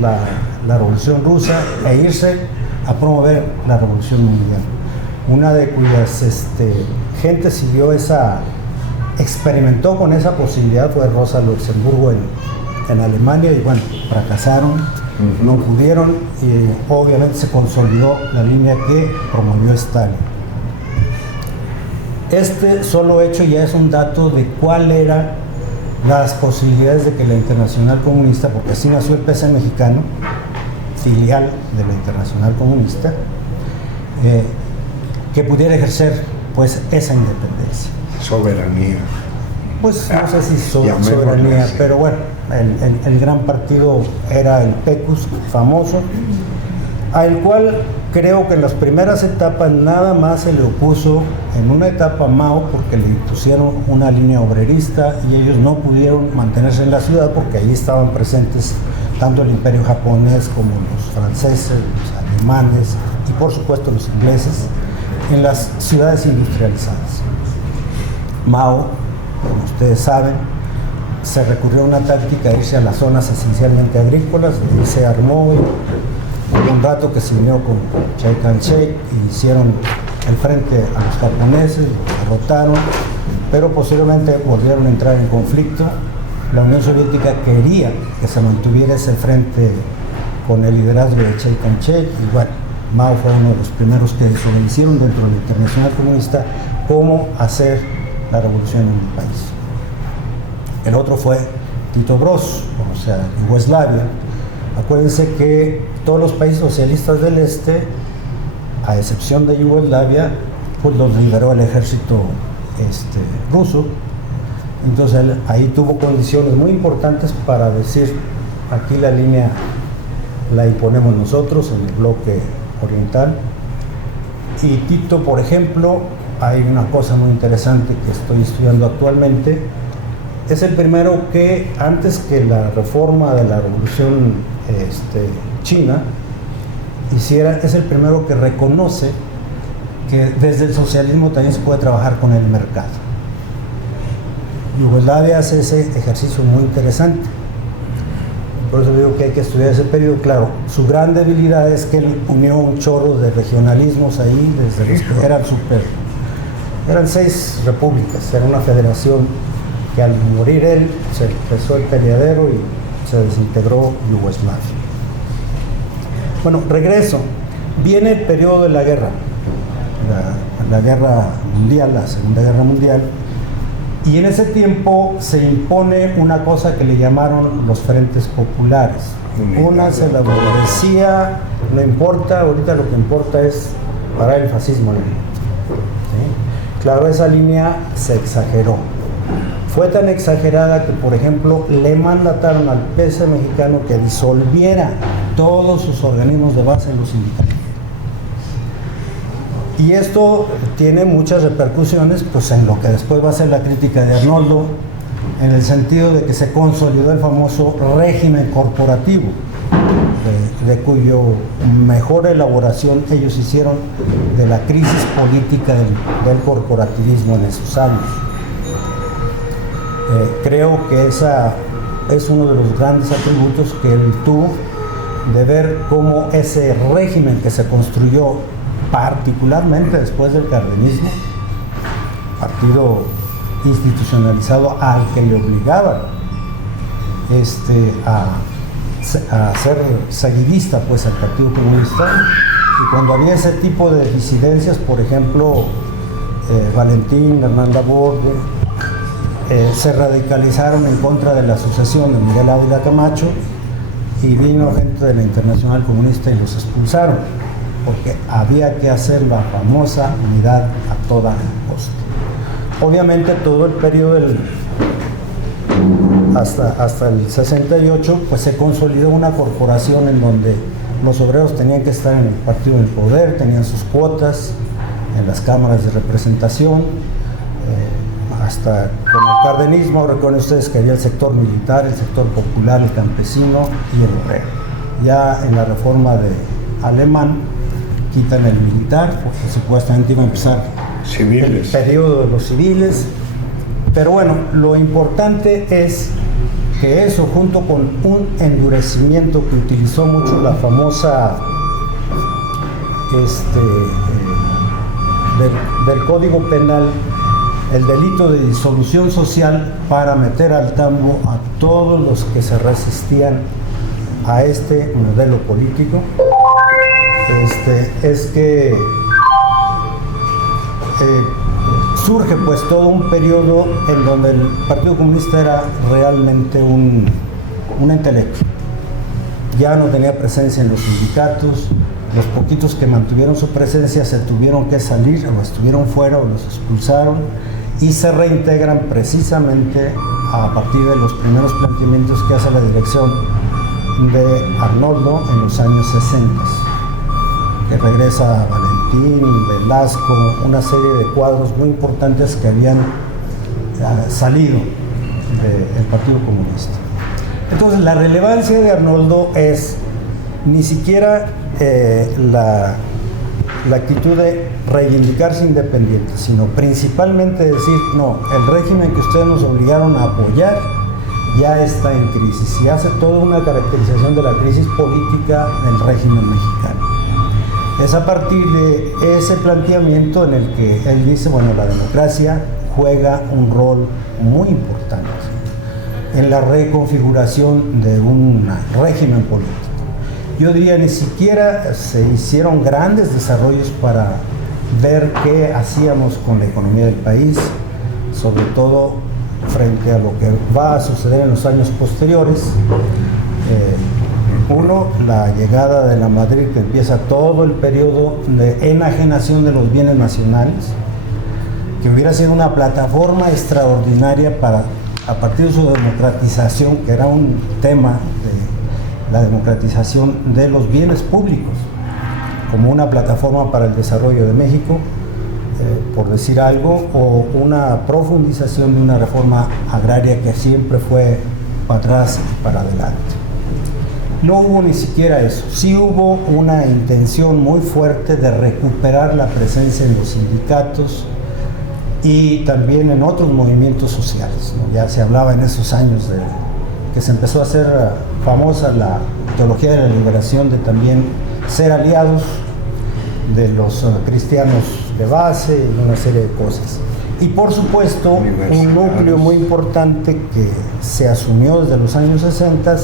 la revolución rusa e irse a promover la revolución mundial. Una de cuyas gente experimentó con esa posibilidad fue Rosa Luxemburgo en Alemania y bueno, fracasaron, no pudieron y obviamente se consolidó la línea que promovió Stalin. Este solo hecho ya es un dato de cuál eran las posibilidades de que la Internacional Comunista, porque así nació el PC mexicano, filial de la Internacional Comunista, que pudiera ejercer pues esa independencia. Soberanía. Pues no sé si Llamémosle soberanía, así. pero bueno, el gran partido era el PECUS, famoso, al cual creo que en las primeras etapas nada más se le opuso en una etapa Mao porque le impusieron una línea obrerista y ellos no pudieron mantenerse en la ciudad porque ahí estaban presentes tanto el imperio japonés como los franceses, los alemanes y por supuesto los ingleses en las ciudades industrializadas. Mao, como ustedes saben, se recurrió a una táctica de irse a las zonas esencialmente agrícolas, de ahí se armó un rato que se unió con Chiang Kai-shek y hicieron el frente a los japoneses, los derrotaron, pero posteriormente volvieron a entrar en conflicto. La Unión Soviética quería que se mantuviera ese frente con el liderazgo de Chiang Kai-shek y bueno, Mao fue uno de los primeros que desobedecieron dentro de la Internacional Comunista cómo hacer la revolución en el país. El otro fue Tito Broz, o sea, Yugoslavia. Acuérdense que todos los países socialistas del este, a excepción de Yugoslavia, pues los liberó el ejército ruso. Entonces ahí tuvo condiciones muy importantes para decir, aquí la línea la imponemos nosotros en el bloque oriental. Y Tito, por ejemplo, hay una cosa muy interesante que estoy estudiando actualmente, es el primero que, antes que la reforma de la revolución china hiciera, es el primero que reconoce que desde el socialismo también se puede trabajar con el mercado. Yugoslavia hace ese ejercicio muy interesante, por eso digo que hay que estudiar ese periodo. Claro, su gran debilidad es que él unió un chorro de regionalismos ahí, desde los que eran 6 repúblicas, era una federación que al morir él se empezó el peleadero y se desintegró Yugoslavia. Bueno, regreso. Viene el periodo de la guerra, la guerra mundial, la Segunda Guerra Mundial, y en ese tiempo se impone una cosa que le llamaron los frentes populares. Una se la decía, no importa, ahorita lo que importa es parar el fascismo. ¿Sí? Claro, esa línea se exageró. Fue tan exagerada que, por ejemplo, le mandataron al PC mexicano que disolviera todos sus organismos de base en los sindicatos. Y esto tiene muchas repercusiones pues, en lo que después va a ser la crítica de Arnoldo, en el sentido de que se consolidó el famoso régimen corporativo, de cuyo mejor elaboración ellos hicieron de la crisis política del corporativismo en esos años. Creo que esa es uno de los grandes atributos que él tuvo, de ver cómo ese régimen que se construyó particularmente después del cardenismo, partido institucionalizado al que le obligaban a ser seguidista pues al Partido Comunista, y cuando había ese tipo de disidencias, por ejemplo Valentín, Hernán Laborde, se radicalizaron en contra de la sucesión de Miguel Ávila Camacho, y vino gente de la Internacional Comunista y los expulsaron, porque había que hacer la famosa unidad a toda costa. Obviamente todo el periodo hasta el 68 pues se consolidó una corporación en donde los obreros tenían que estar en el partido del poder, tenían sus cuotas en las cámaras de representación, hasta con el cardenismo. Recuerden ustedes que había el sector militar, el sector popular, el campesino y el obrero. Ya en la reforma de Alemán quitan el militar, porque supuestamente iba a empezar civiles, el periodo de los civiles. Pero bueno, lo importante es que eso, junto con un endurecimiento que utilizó mucho la famosa del Código Penal, el delito de disolución social para meter al tambo a todos los que se resistían a este modelo político. Es que surge pues todo un periodo en donde el Partido Comunista era realmente un intelecto. Ya no tenía presencia en los sindicatos, los poquitos que mantuvieron su presencia se tuvieron que salir o estuvieron fuera o los expulsaron y se reintegran precisamente a partir de los primeros planteamientos que hace la dirección de Arnoldo en los años 60, que regresa Valentín, Velasco, una serie de cuadros muy importantes que habían salido del Partido Comunista. Entonces la relevancia de Arnoldo es ni siquiera la actitud de reivindicarse independiente, sino principalmente decir, no, el régimen que ustedes nos obligaron a apoyar ya está en crisis, y hace toda una caracterización de la crisis política del régimen mexicano. Es a partir de ese planteamiento en el que él dice, bueno, la democracia juega un rol muy importante en la reconfiguración de un régimen político. Yo diría, ni siquiera se hicieron grandes desarrollos para ver qué hacíamos con la economía del país, sobre todo frente a lo que va a suceder en los años posteriores. Uno, la llegada de la Madrid, que empieza todo el periodo de enajenación de los bienes nacionales, que hubiera sido una plataforma extraordinaria para, a partir de su democratización, que era un tema de la democratización de los bienes públicos, como una plataforma para el desarrollo de México, por decir algo, o una profundización de una reforma agraria que siempre fue para atrás y para adelante. No hubo ni siquiera eso. Sí hubo una intención muy fuerte de recuperar la presencia en los sindicatos y también en otros movimientos sociales, ¿no? Ya se hablaba en esos años de que se empezó a hacer famosa la teología de la liberación, de también ser aliados de los cristianos de base y una serie de cosas. Y por supuesto, un núcleo muy importante que se asumió desde los años 60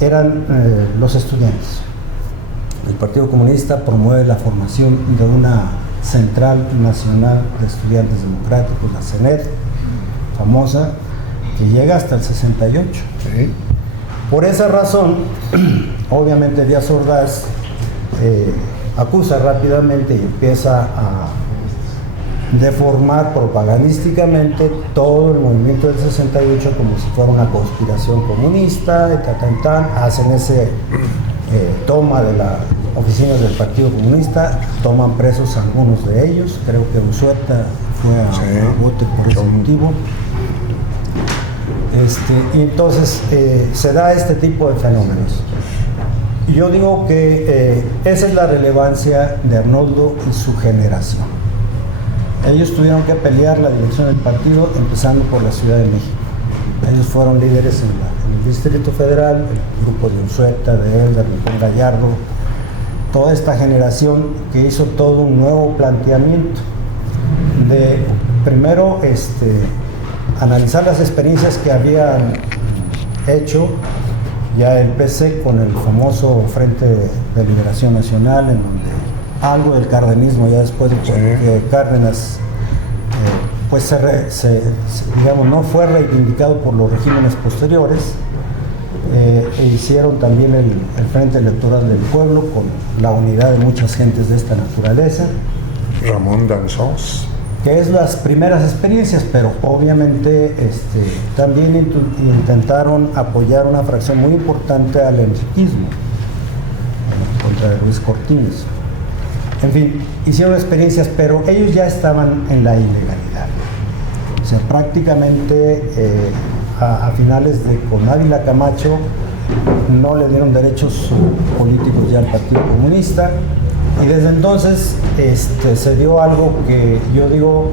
eran los estudiantes. El Partido Comunista promueve la formación de una Central Nacional de Estudiantes Democráticos, la CENED, famosa, que llega hasta el 68. ¿Sí? Por esa razón, obviamente Díaz Ordaz acusa rápidamente y empieza a deformar propagandísticamente todo el movimiento del 68 como si fuera una conspiración comunista, hacen ese toma de las oficinas del Partido Comunista, toman presos a algunos de ellos, creo que Unzueta fue a bote por ese motivo. Y entonces se da este tipo de fenómenos. Yo digo que esa es la relevancia de Arnoldo y su generación. Ellos tuvieron que pelear la dirección del partido, empezando por la Ciudad de México. Ellos fueron líderes en el Distrito Federal, el grupo de Unzueta, de Elder, de Juan Gallardo, toda esta generación que hizo todo un nuevo planteamiento de, primero, analizar las experiencias que habían hecho ya el PC con el famoso Frente de Liberación Nacional, en donde algo del cardenismo, ya después de que Cárdenas pues digamos, no fue reivindicado por los regímenes posteriores, e hicieron también el Frente Electoral del Pueblo con la unidad de muchas gentes de esta naturaleza. Ramón Danzós. Que es las primeras experiencias, pero obviamente también intentaron apoyar una fracción muy importante al enriquismo, contra de Luis Cortines. En fin, hicieron experiencias, pero ellos ya estaban en la ilegalidad. O sea, prácticamente a finales con Ávila Camacho no le dieron derechos políticos ya al Partido Comunista, y desde entonces se dio algo que yo digo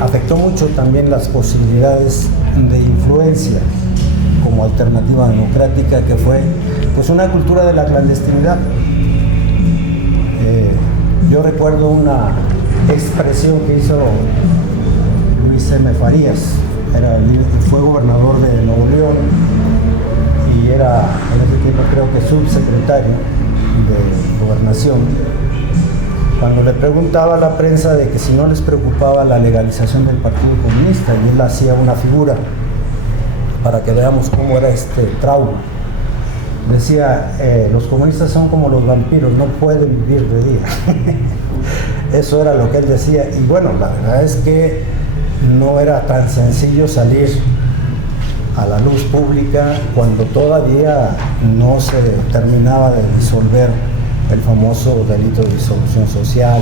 afectó mucho también las posibilidades de influencia como alternativa democrática, que fue pues una cultura de la clandestinidad. Yo recuerdo una expresión que hizo Luis M. Farías, fue gobernador de Nuevo León y era en ese tiempo creo que subsecretario de Gobernación. Cuando le preguntaba a la prensa de que si no les preocupaba la legalización del Partido Comunista, y él hacía una figura para que veamos cómo era este trauma. Decía, los comunistas son como los vampiros, no pueden vivir de día. Eso era lo que él decía. Y bueno, la verdad es que no era tan sencillo salir a la luz pública cuando todavía no se terminaba de disolver el famoso delito de disolución social,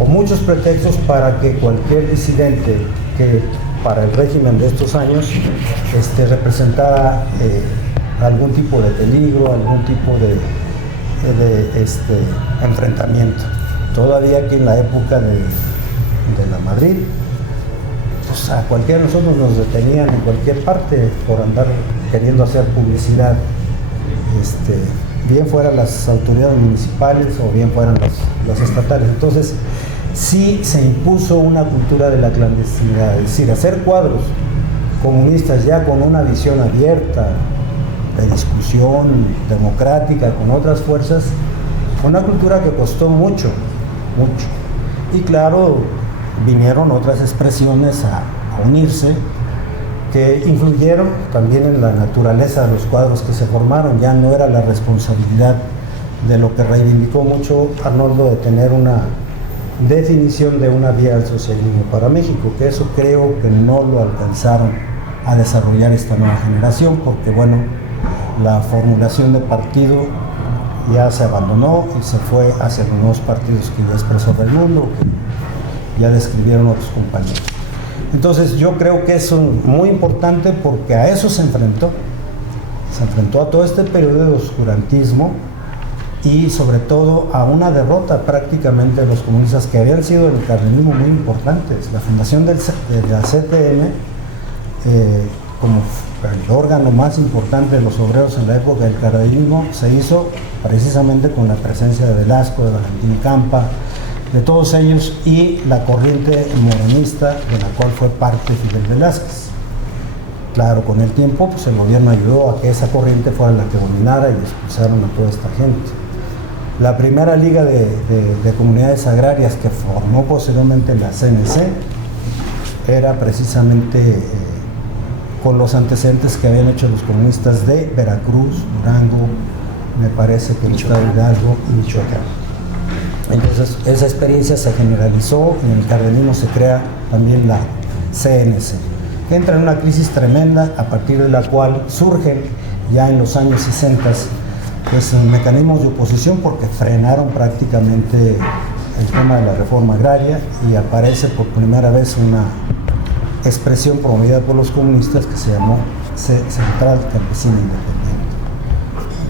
o muchos pretextos para que cualquier disidente que para el régimen de estos años representara algún tipo de peligro, algún tipo de enfrentamiento. Todavía que en la época de la Madrid, pues a cualquiera de nosotros nos detenían en cualquier parte por andar queriendo hacer publicidad, bien fueran las autoridades municipales o bien fueran las estatales. Entonces, sí se impuso una cultura de la clandestinidad, es decir, hacer cuadros comunistas ya con una visión abierta, de discusión democrática con otras fuerzas, una cultura que costó mucho, mucho. Y claro, vinieron otras expresiones a unirse, que influyeron también en la naturaleza de los cuadros que se formaron. Ya no era la responsabilidad de lo que reivindicó mucho Arnoldo, de tener una definición de una vía al socialismo para México, que eso creo que no lo alcanzaron a desarrollar esta nueva generación, porque bueno, la formulación de partido ya se abandonó y se fue hacia los nuevos partidos que ya expresó del mundo, que ya describieron otros compañeros. Entonces yo creo que es muy importante, porque a eso se enfrentó a todo este periodo de oscurantismo y sobre todo a una derrota prácticamente de los comunistas, que habían sido en el cardenismo muy importantes. La fundación de la CTM, como el órgano más importante de los obreros en la época del cardenismo, se hizo precisamente con la presencia de Velasco, de Valentín Campa, de todos ellos, y la corriente morenista de la cual fue parte Fidel Velázquez. Claro, con el tiempo pues el gobierno ayudó a que esa corriente fuera la que dominara y expulsaron a toda esta gente. La primera liga de comunidades agrarias que formó posteriormente la CNC era precisamente con los antecedentes que habían hecho los comunistas de Veracruz, Durango, me parece que el estado de Hidalgo y Michoacán. Entonces esa experiencia se generalizó y en el cardenismo se crea también la CNC, que entra en una crisis tremenda, a partir de la cual surgen ya en los años 60 pues mecanismos de oposición, porque frenaron prácticamente el tema de la reforma agraria, y aparece por primera vez una expresión promovida por los comunistas que se llamó Central Campesina Independiente.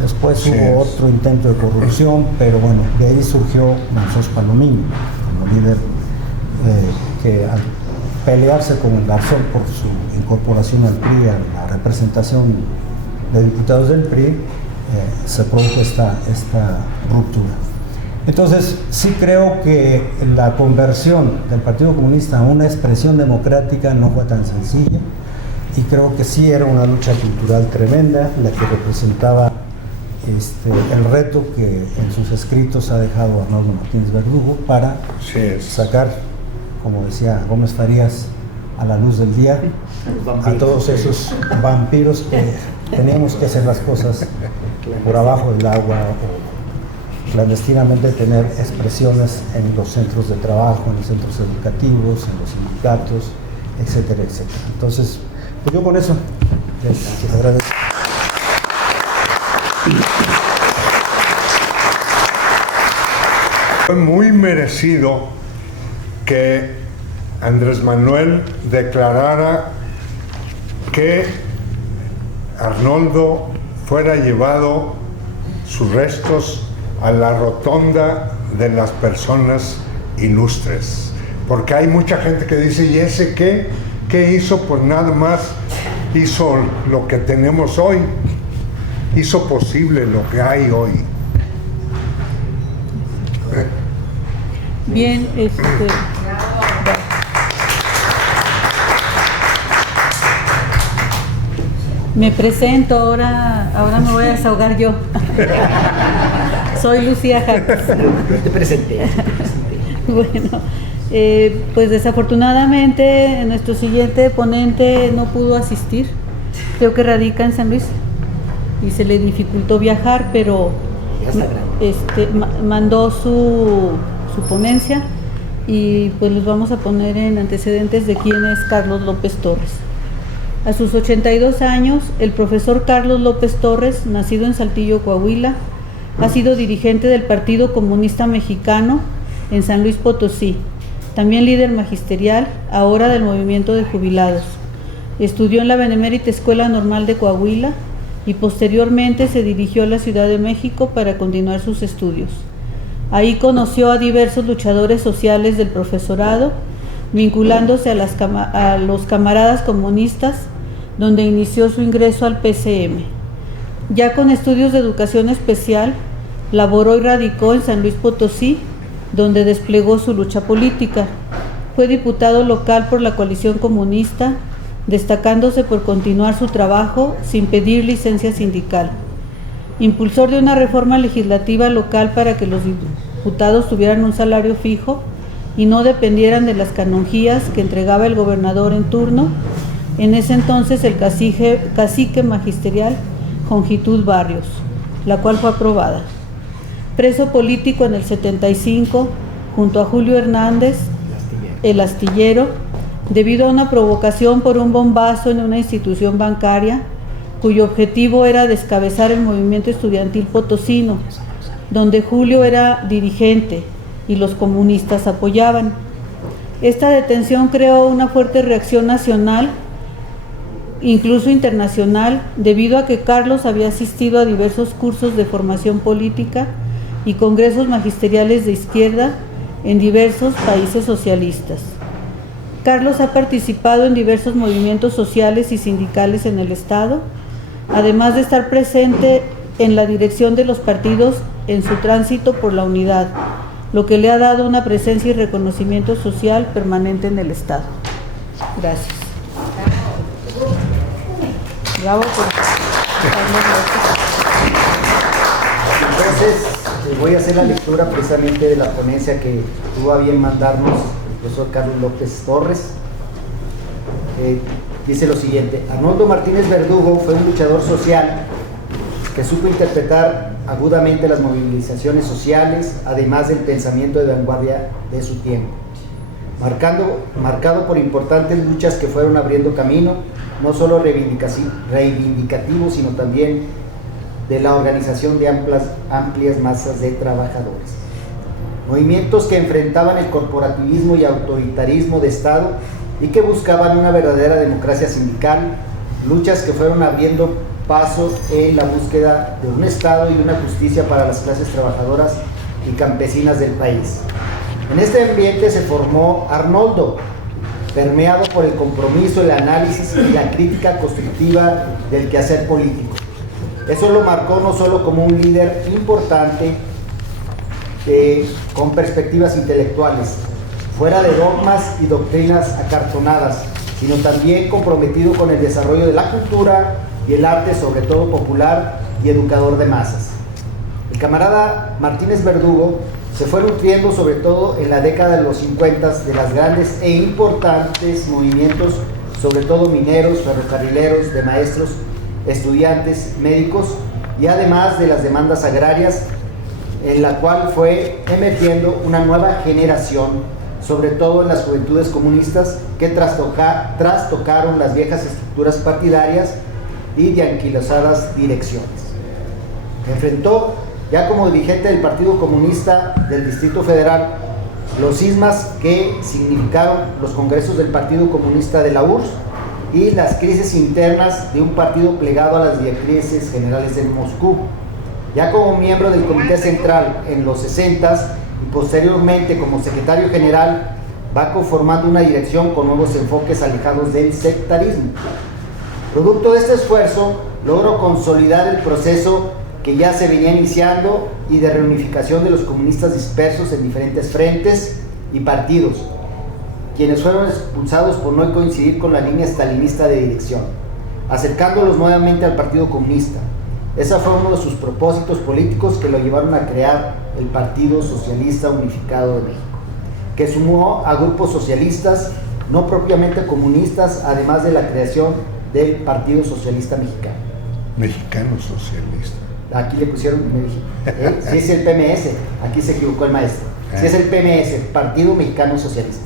Después hubo otro intento de corrupción, pero bueno, de ahí surgió Monzós Palomino como líder, que al pelearse con el Garzón por su incorporación al PRI, a la representación de diputados del PRI, se produjo esta ruptura. Entonces, sí creo que la conversión del Partido Comunista a una expresión democrática no fue tan sencilla, y creo que sí era una lucha cultural tremenda la que representaba el reto que en sus escritos ha dejado Arnoldo Martínez Verdugo para sacar, como decía Gómez Farías, a la luz del día a todos esos vampiros que teníamos que hacer las cosas por abajo del agua, o clandestinamente tener expresiones en los centros de trabajo, en los centros educativos, en los sindicatos, etcétera, etcétera. Entonces, pues yo con eso les agradezco. Fue muy merecido que Andrés Manuel declarara que Arnoldo fuera llevado sus restos a la rotonda de las personas ilustres, porque hay mucha gente que dice, ¿y ese qué? ¿Qué hizo? Pues nada más hizo lo que tenemos hoy, hizo posible lo que hay hoy. Bien, Me presento, ahora me voy a desahogar yo. Soy Lucía Jacques. Te presenté. Bueno, pues desafortunadamente nuestro siguiente ponente no pudo asistir. Creo que radica en San Luis y se le dificultó viajar, pero mandó su ponencia y pues los vamos a poner en antecedentes de quién es Carlos López Torres. A sus 82 años, el profesor Carlos López Torres, nacido en Saltillo, Coahuila, ha sido dirigente del Partido Comunista Mexicano en San Luis Potosí, también líder magisterial, ahora del Movimiento de Jubilados. Estudió en la Benemérita Escuela Normal de Coahuila y posteriormente se dirigió a la Ciudad de México para continuar sus estudios. Ahí conoció a diversos luchadores sociales del profesorado, vinculándose a los camaradas comunistas, donde inició su ingreso al PCM. Ya con estudios de educación especial, laboró y radicó en San Luis Potosí, donde desplegó su lucha política. Fue diputado local por la coalición comunista, destacándose por continuar su trabajo sin pedir licencia sindical. Impulsor de una reforma legislativa local para que los diputados tuvieran un salario fijo y no dependieran de las canonjías que entregaba el gobernador en turno, en ese entonces el cacique magisterial Jongitud Barrios, la cual fue aprobada. Preso político en el 75, junto a Julio Hernández, el astillero, debido a una provocación por un bombazo en una institución bancaria, cuyo objetivo era descabezar el movimiento estudiantil potosino, donde Julio era dirigente y los comunistas apoyaban. Esta detención creó una fuerte reacción nacional, incluso internacional, debido a que Carlos había asistido a diversos cursos de formación política y congresos magisteriales de izquierda en diversos países socialistas. Carlos ha participado en diversos movimientos sociales y sindicales en el Estado, además de estar presente en la dirección de los partidos en su tránsito por la unidad, lo que le ha dado una presencia y reconocimiento social permanente en el Estado. Gracias. Bravo por Entonces, voy a hacer la lectura precisamente de la ponencia que tuvo a bien mandarnos el profesor Carlos López Torres. Dice lo siguiente: Arnoldo Martínez Verdugo fue un luchador social que supo interpretar agudamente las movilizaciones sociales, además del pensamiento de vanguardia de su tiempo, marcado por importantes luchas que fueron abriendo camino, no solo reivindicativos, sino también de la organización de amplias masas de trabajadores. Movimientos que enfrentaban el corporativismo y autoritarismo de Estado y que buscaban una verdadera democracia sindical, luchas que fueron abriendo paso en la búsqueda de un Estado y una justicia para las clases trabajadoras y campesinas del país. En este ambiente se formó Arnoldo, permeado por el compromiso, el análisis y la crítica constructiva del quehacer político. Eso lo marcó no solo como un líder importante con perspectivas intelectuales, fuera de dogmas y doctrinas acartonadas, sino también comprometido con el desarrollo de la cultura y el arte, sobre todo popular y educador de masas. El camarada Martínez Verdugo se fue nutriendo sobre todo en la década de los 50 de las grandes e importantes movimientos, sobre todo mineros, ferrocarrileros, de maestros, estudiantes, médicos, y además de las demandas agrarias, en la cual fue emergiendo una nueva generación, sobre todo en las juventudes comunistas, que trastocaron las viejas estructuras partidarias y de anquilosadas direcciones. Enfrentó, ya como dirigente del Partido Comunista del Distrito Federal, los cismas que significaron los congresos del Partido Comunista de la URSS y las crisis internas de un partido plegado a las directrices generales de Moscú. Ya como miembro del Comité Central en los 60s y posteriormente como secretario general, va conformando una dirección con nuevos enfoques alejados del sectarismo. Producto de este esfuerzo, logró consolidar el proceso que ya se venía iniciando y de reunificación de los comunistas dispersos en diferentes frentes y partidos, quienes fueron expulsados por no coincidir con la línea stalinista de dirección. acercándolos nuevamente al Partido Comunista. Ese fue uno de sus propósitos políticos que lo llevaron a crear el Partido Socialista Unificado de México, que sumó a grupos socialistas no propiamente comunistas, además de la creación del Partido Socialista Mexicano. Mexicano socialista. Aquí le pusieron, si es el PMS, aquí se equivocó el maestro. Si es el PMS, Partido Mexicano Socialista.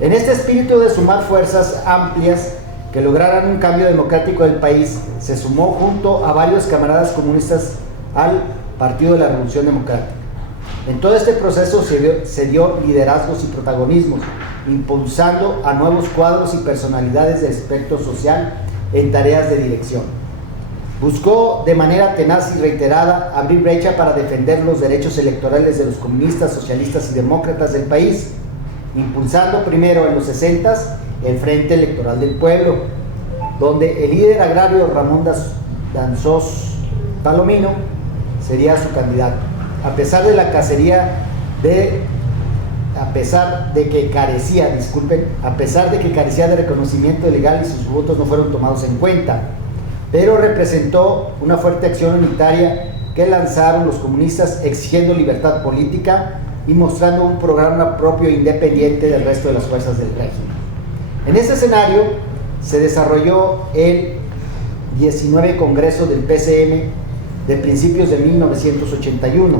En este espíritu de sumar fuerzas amplias que lograran un cambio democrático del país, se sumó junto a varios camaradas comunistas al Partido de la Revolución Democrática. En todo este proceso se dio liderazgos y protagonismos, impulsando a nuevos cuadros y personalidades del espectro social en tareas de dirección. Buscó de manera tenaz y reiterada abrir brecha para defender los derechos electorales de los comunistas, socialistas y demócratas del país, impulsando primero en los 60s el Frente Electoral del Pueblo, donde el líder agrario Ramón Danzós Palomino sería su candidato, a pesar de que carecía de reconocimiento legal y sus votos no fueron tomados en cuenta, pero representó una fuerte acción unitaria que lanzaron los comunistas exigiendo libertad política y mostrando un programa propio e independiente del resto de las fuerzas del régimen. En este escenario se desarrolló el 19 Congreso del PCM de principios de 1981.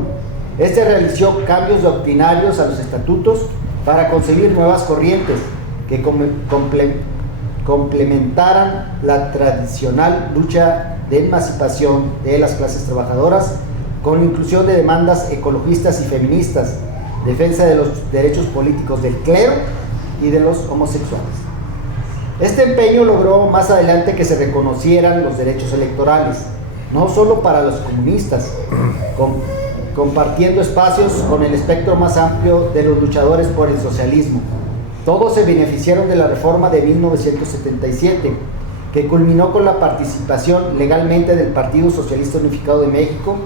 Este realizó cambios doctrinarios a los estatutos para concebir nuevas corrientes que complementaran la tradicional lucha de emancipación de las clases trabajadoras con la inclusión de demandas ecologistas y feministas, defensa de los derechos políticos del clero y de los homosexuales. Este empeño logró más adelante que se reconocieran los derechos electorales, no solo para los comunistas, compartiendo espacios con el espectro más amplio de los luchadores por el socialismo. Todos se beneficiaron de la reforma de 1977, que culminó con la participación legalmente del Partido Socialista Unificado de México,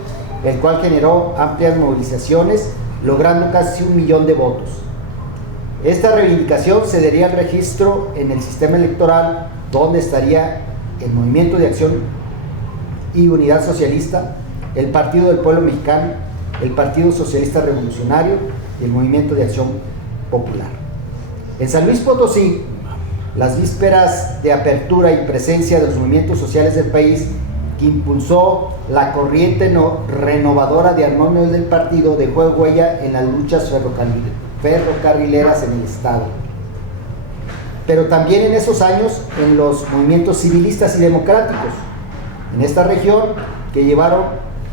el cual generó amplias movilizaciones, logrando casi 1 millón de votos. Esta reivindicación se daría al registro en el sistema electoral, donde estaría el Movimiento de Acción y Unidad Socialista, el Partido del Pueblo Mexicano, el Partido Socialista Revolucionario y el Movimiento de Acción Popular. En San Luis Potosí, las vísperas de apertura y presencia de los movimientos sociales del país, que impulsó la corriente renovadora de armonía del partido, dejó huella en las luchas ferrocarrileras en el estado. Pero también en esos años en los movimientos civilistas y democráticos en esta región, que llevaron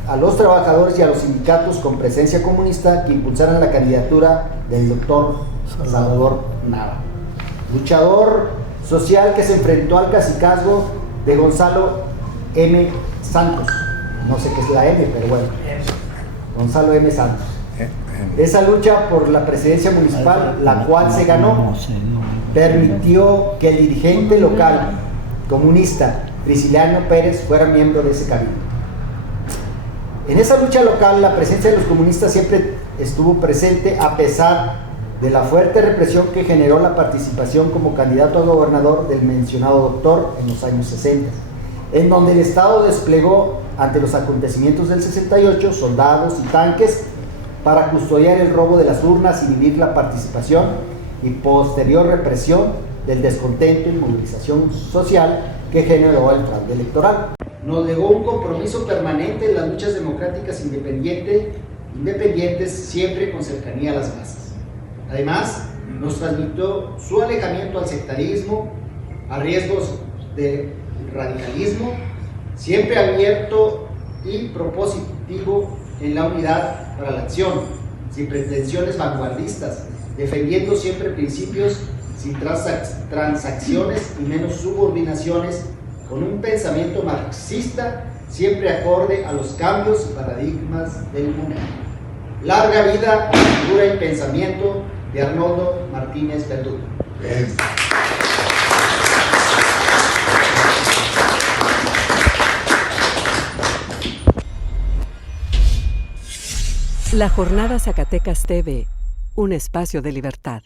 a los trabajadores y a los sindicatos con presencia comunista que impulsaran la candidatura del doctor Salvador Nava, luchador social que se enfrentó al cacicazgo de Gonzalo M. Santos. No sé qué es la M, pero bueno, Gonzalo M. Santos. Esa lucha por la presidencia municipal, la cual se ganó, permitió que el dirigente local comunista Prisciliano Pérez fuera miembro de ese cabildo. En esa lucha local, la presencia de los comunistas siempre estuvo presente, a pesar de la fuerte represión que generó la participación como candidato a gobernador del mencionado doctor en los años 60, en donde el Estado desplegó ante los acontecimientos del 68 soldados y tanques para custodiar el robo de las urnas y vivir la participación y posterior represión del descontento y movilización social que generó el fraude electoral. Nos legó un compromiso permanente en las luchas democráticas independientes, siempre con cercanía a las masas. Además, nos transmitió su alejamiento al sectarismo, a riesgos de radicalismo, siempre abierto y propositivo en la unidad para la acción, sin pretensiones vanguardistas, defendiendo siempre principios sin transacciones y menos subordinaciones, con un pensamiento marxista siempre acorde a los cambios y paradigmas del momento. Larga vida, cultura y pensamiento de Arnoldo Martínez Verdugo. La Jornada Zacatecas TV, un espacio de libertad.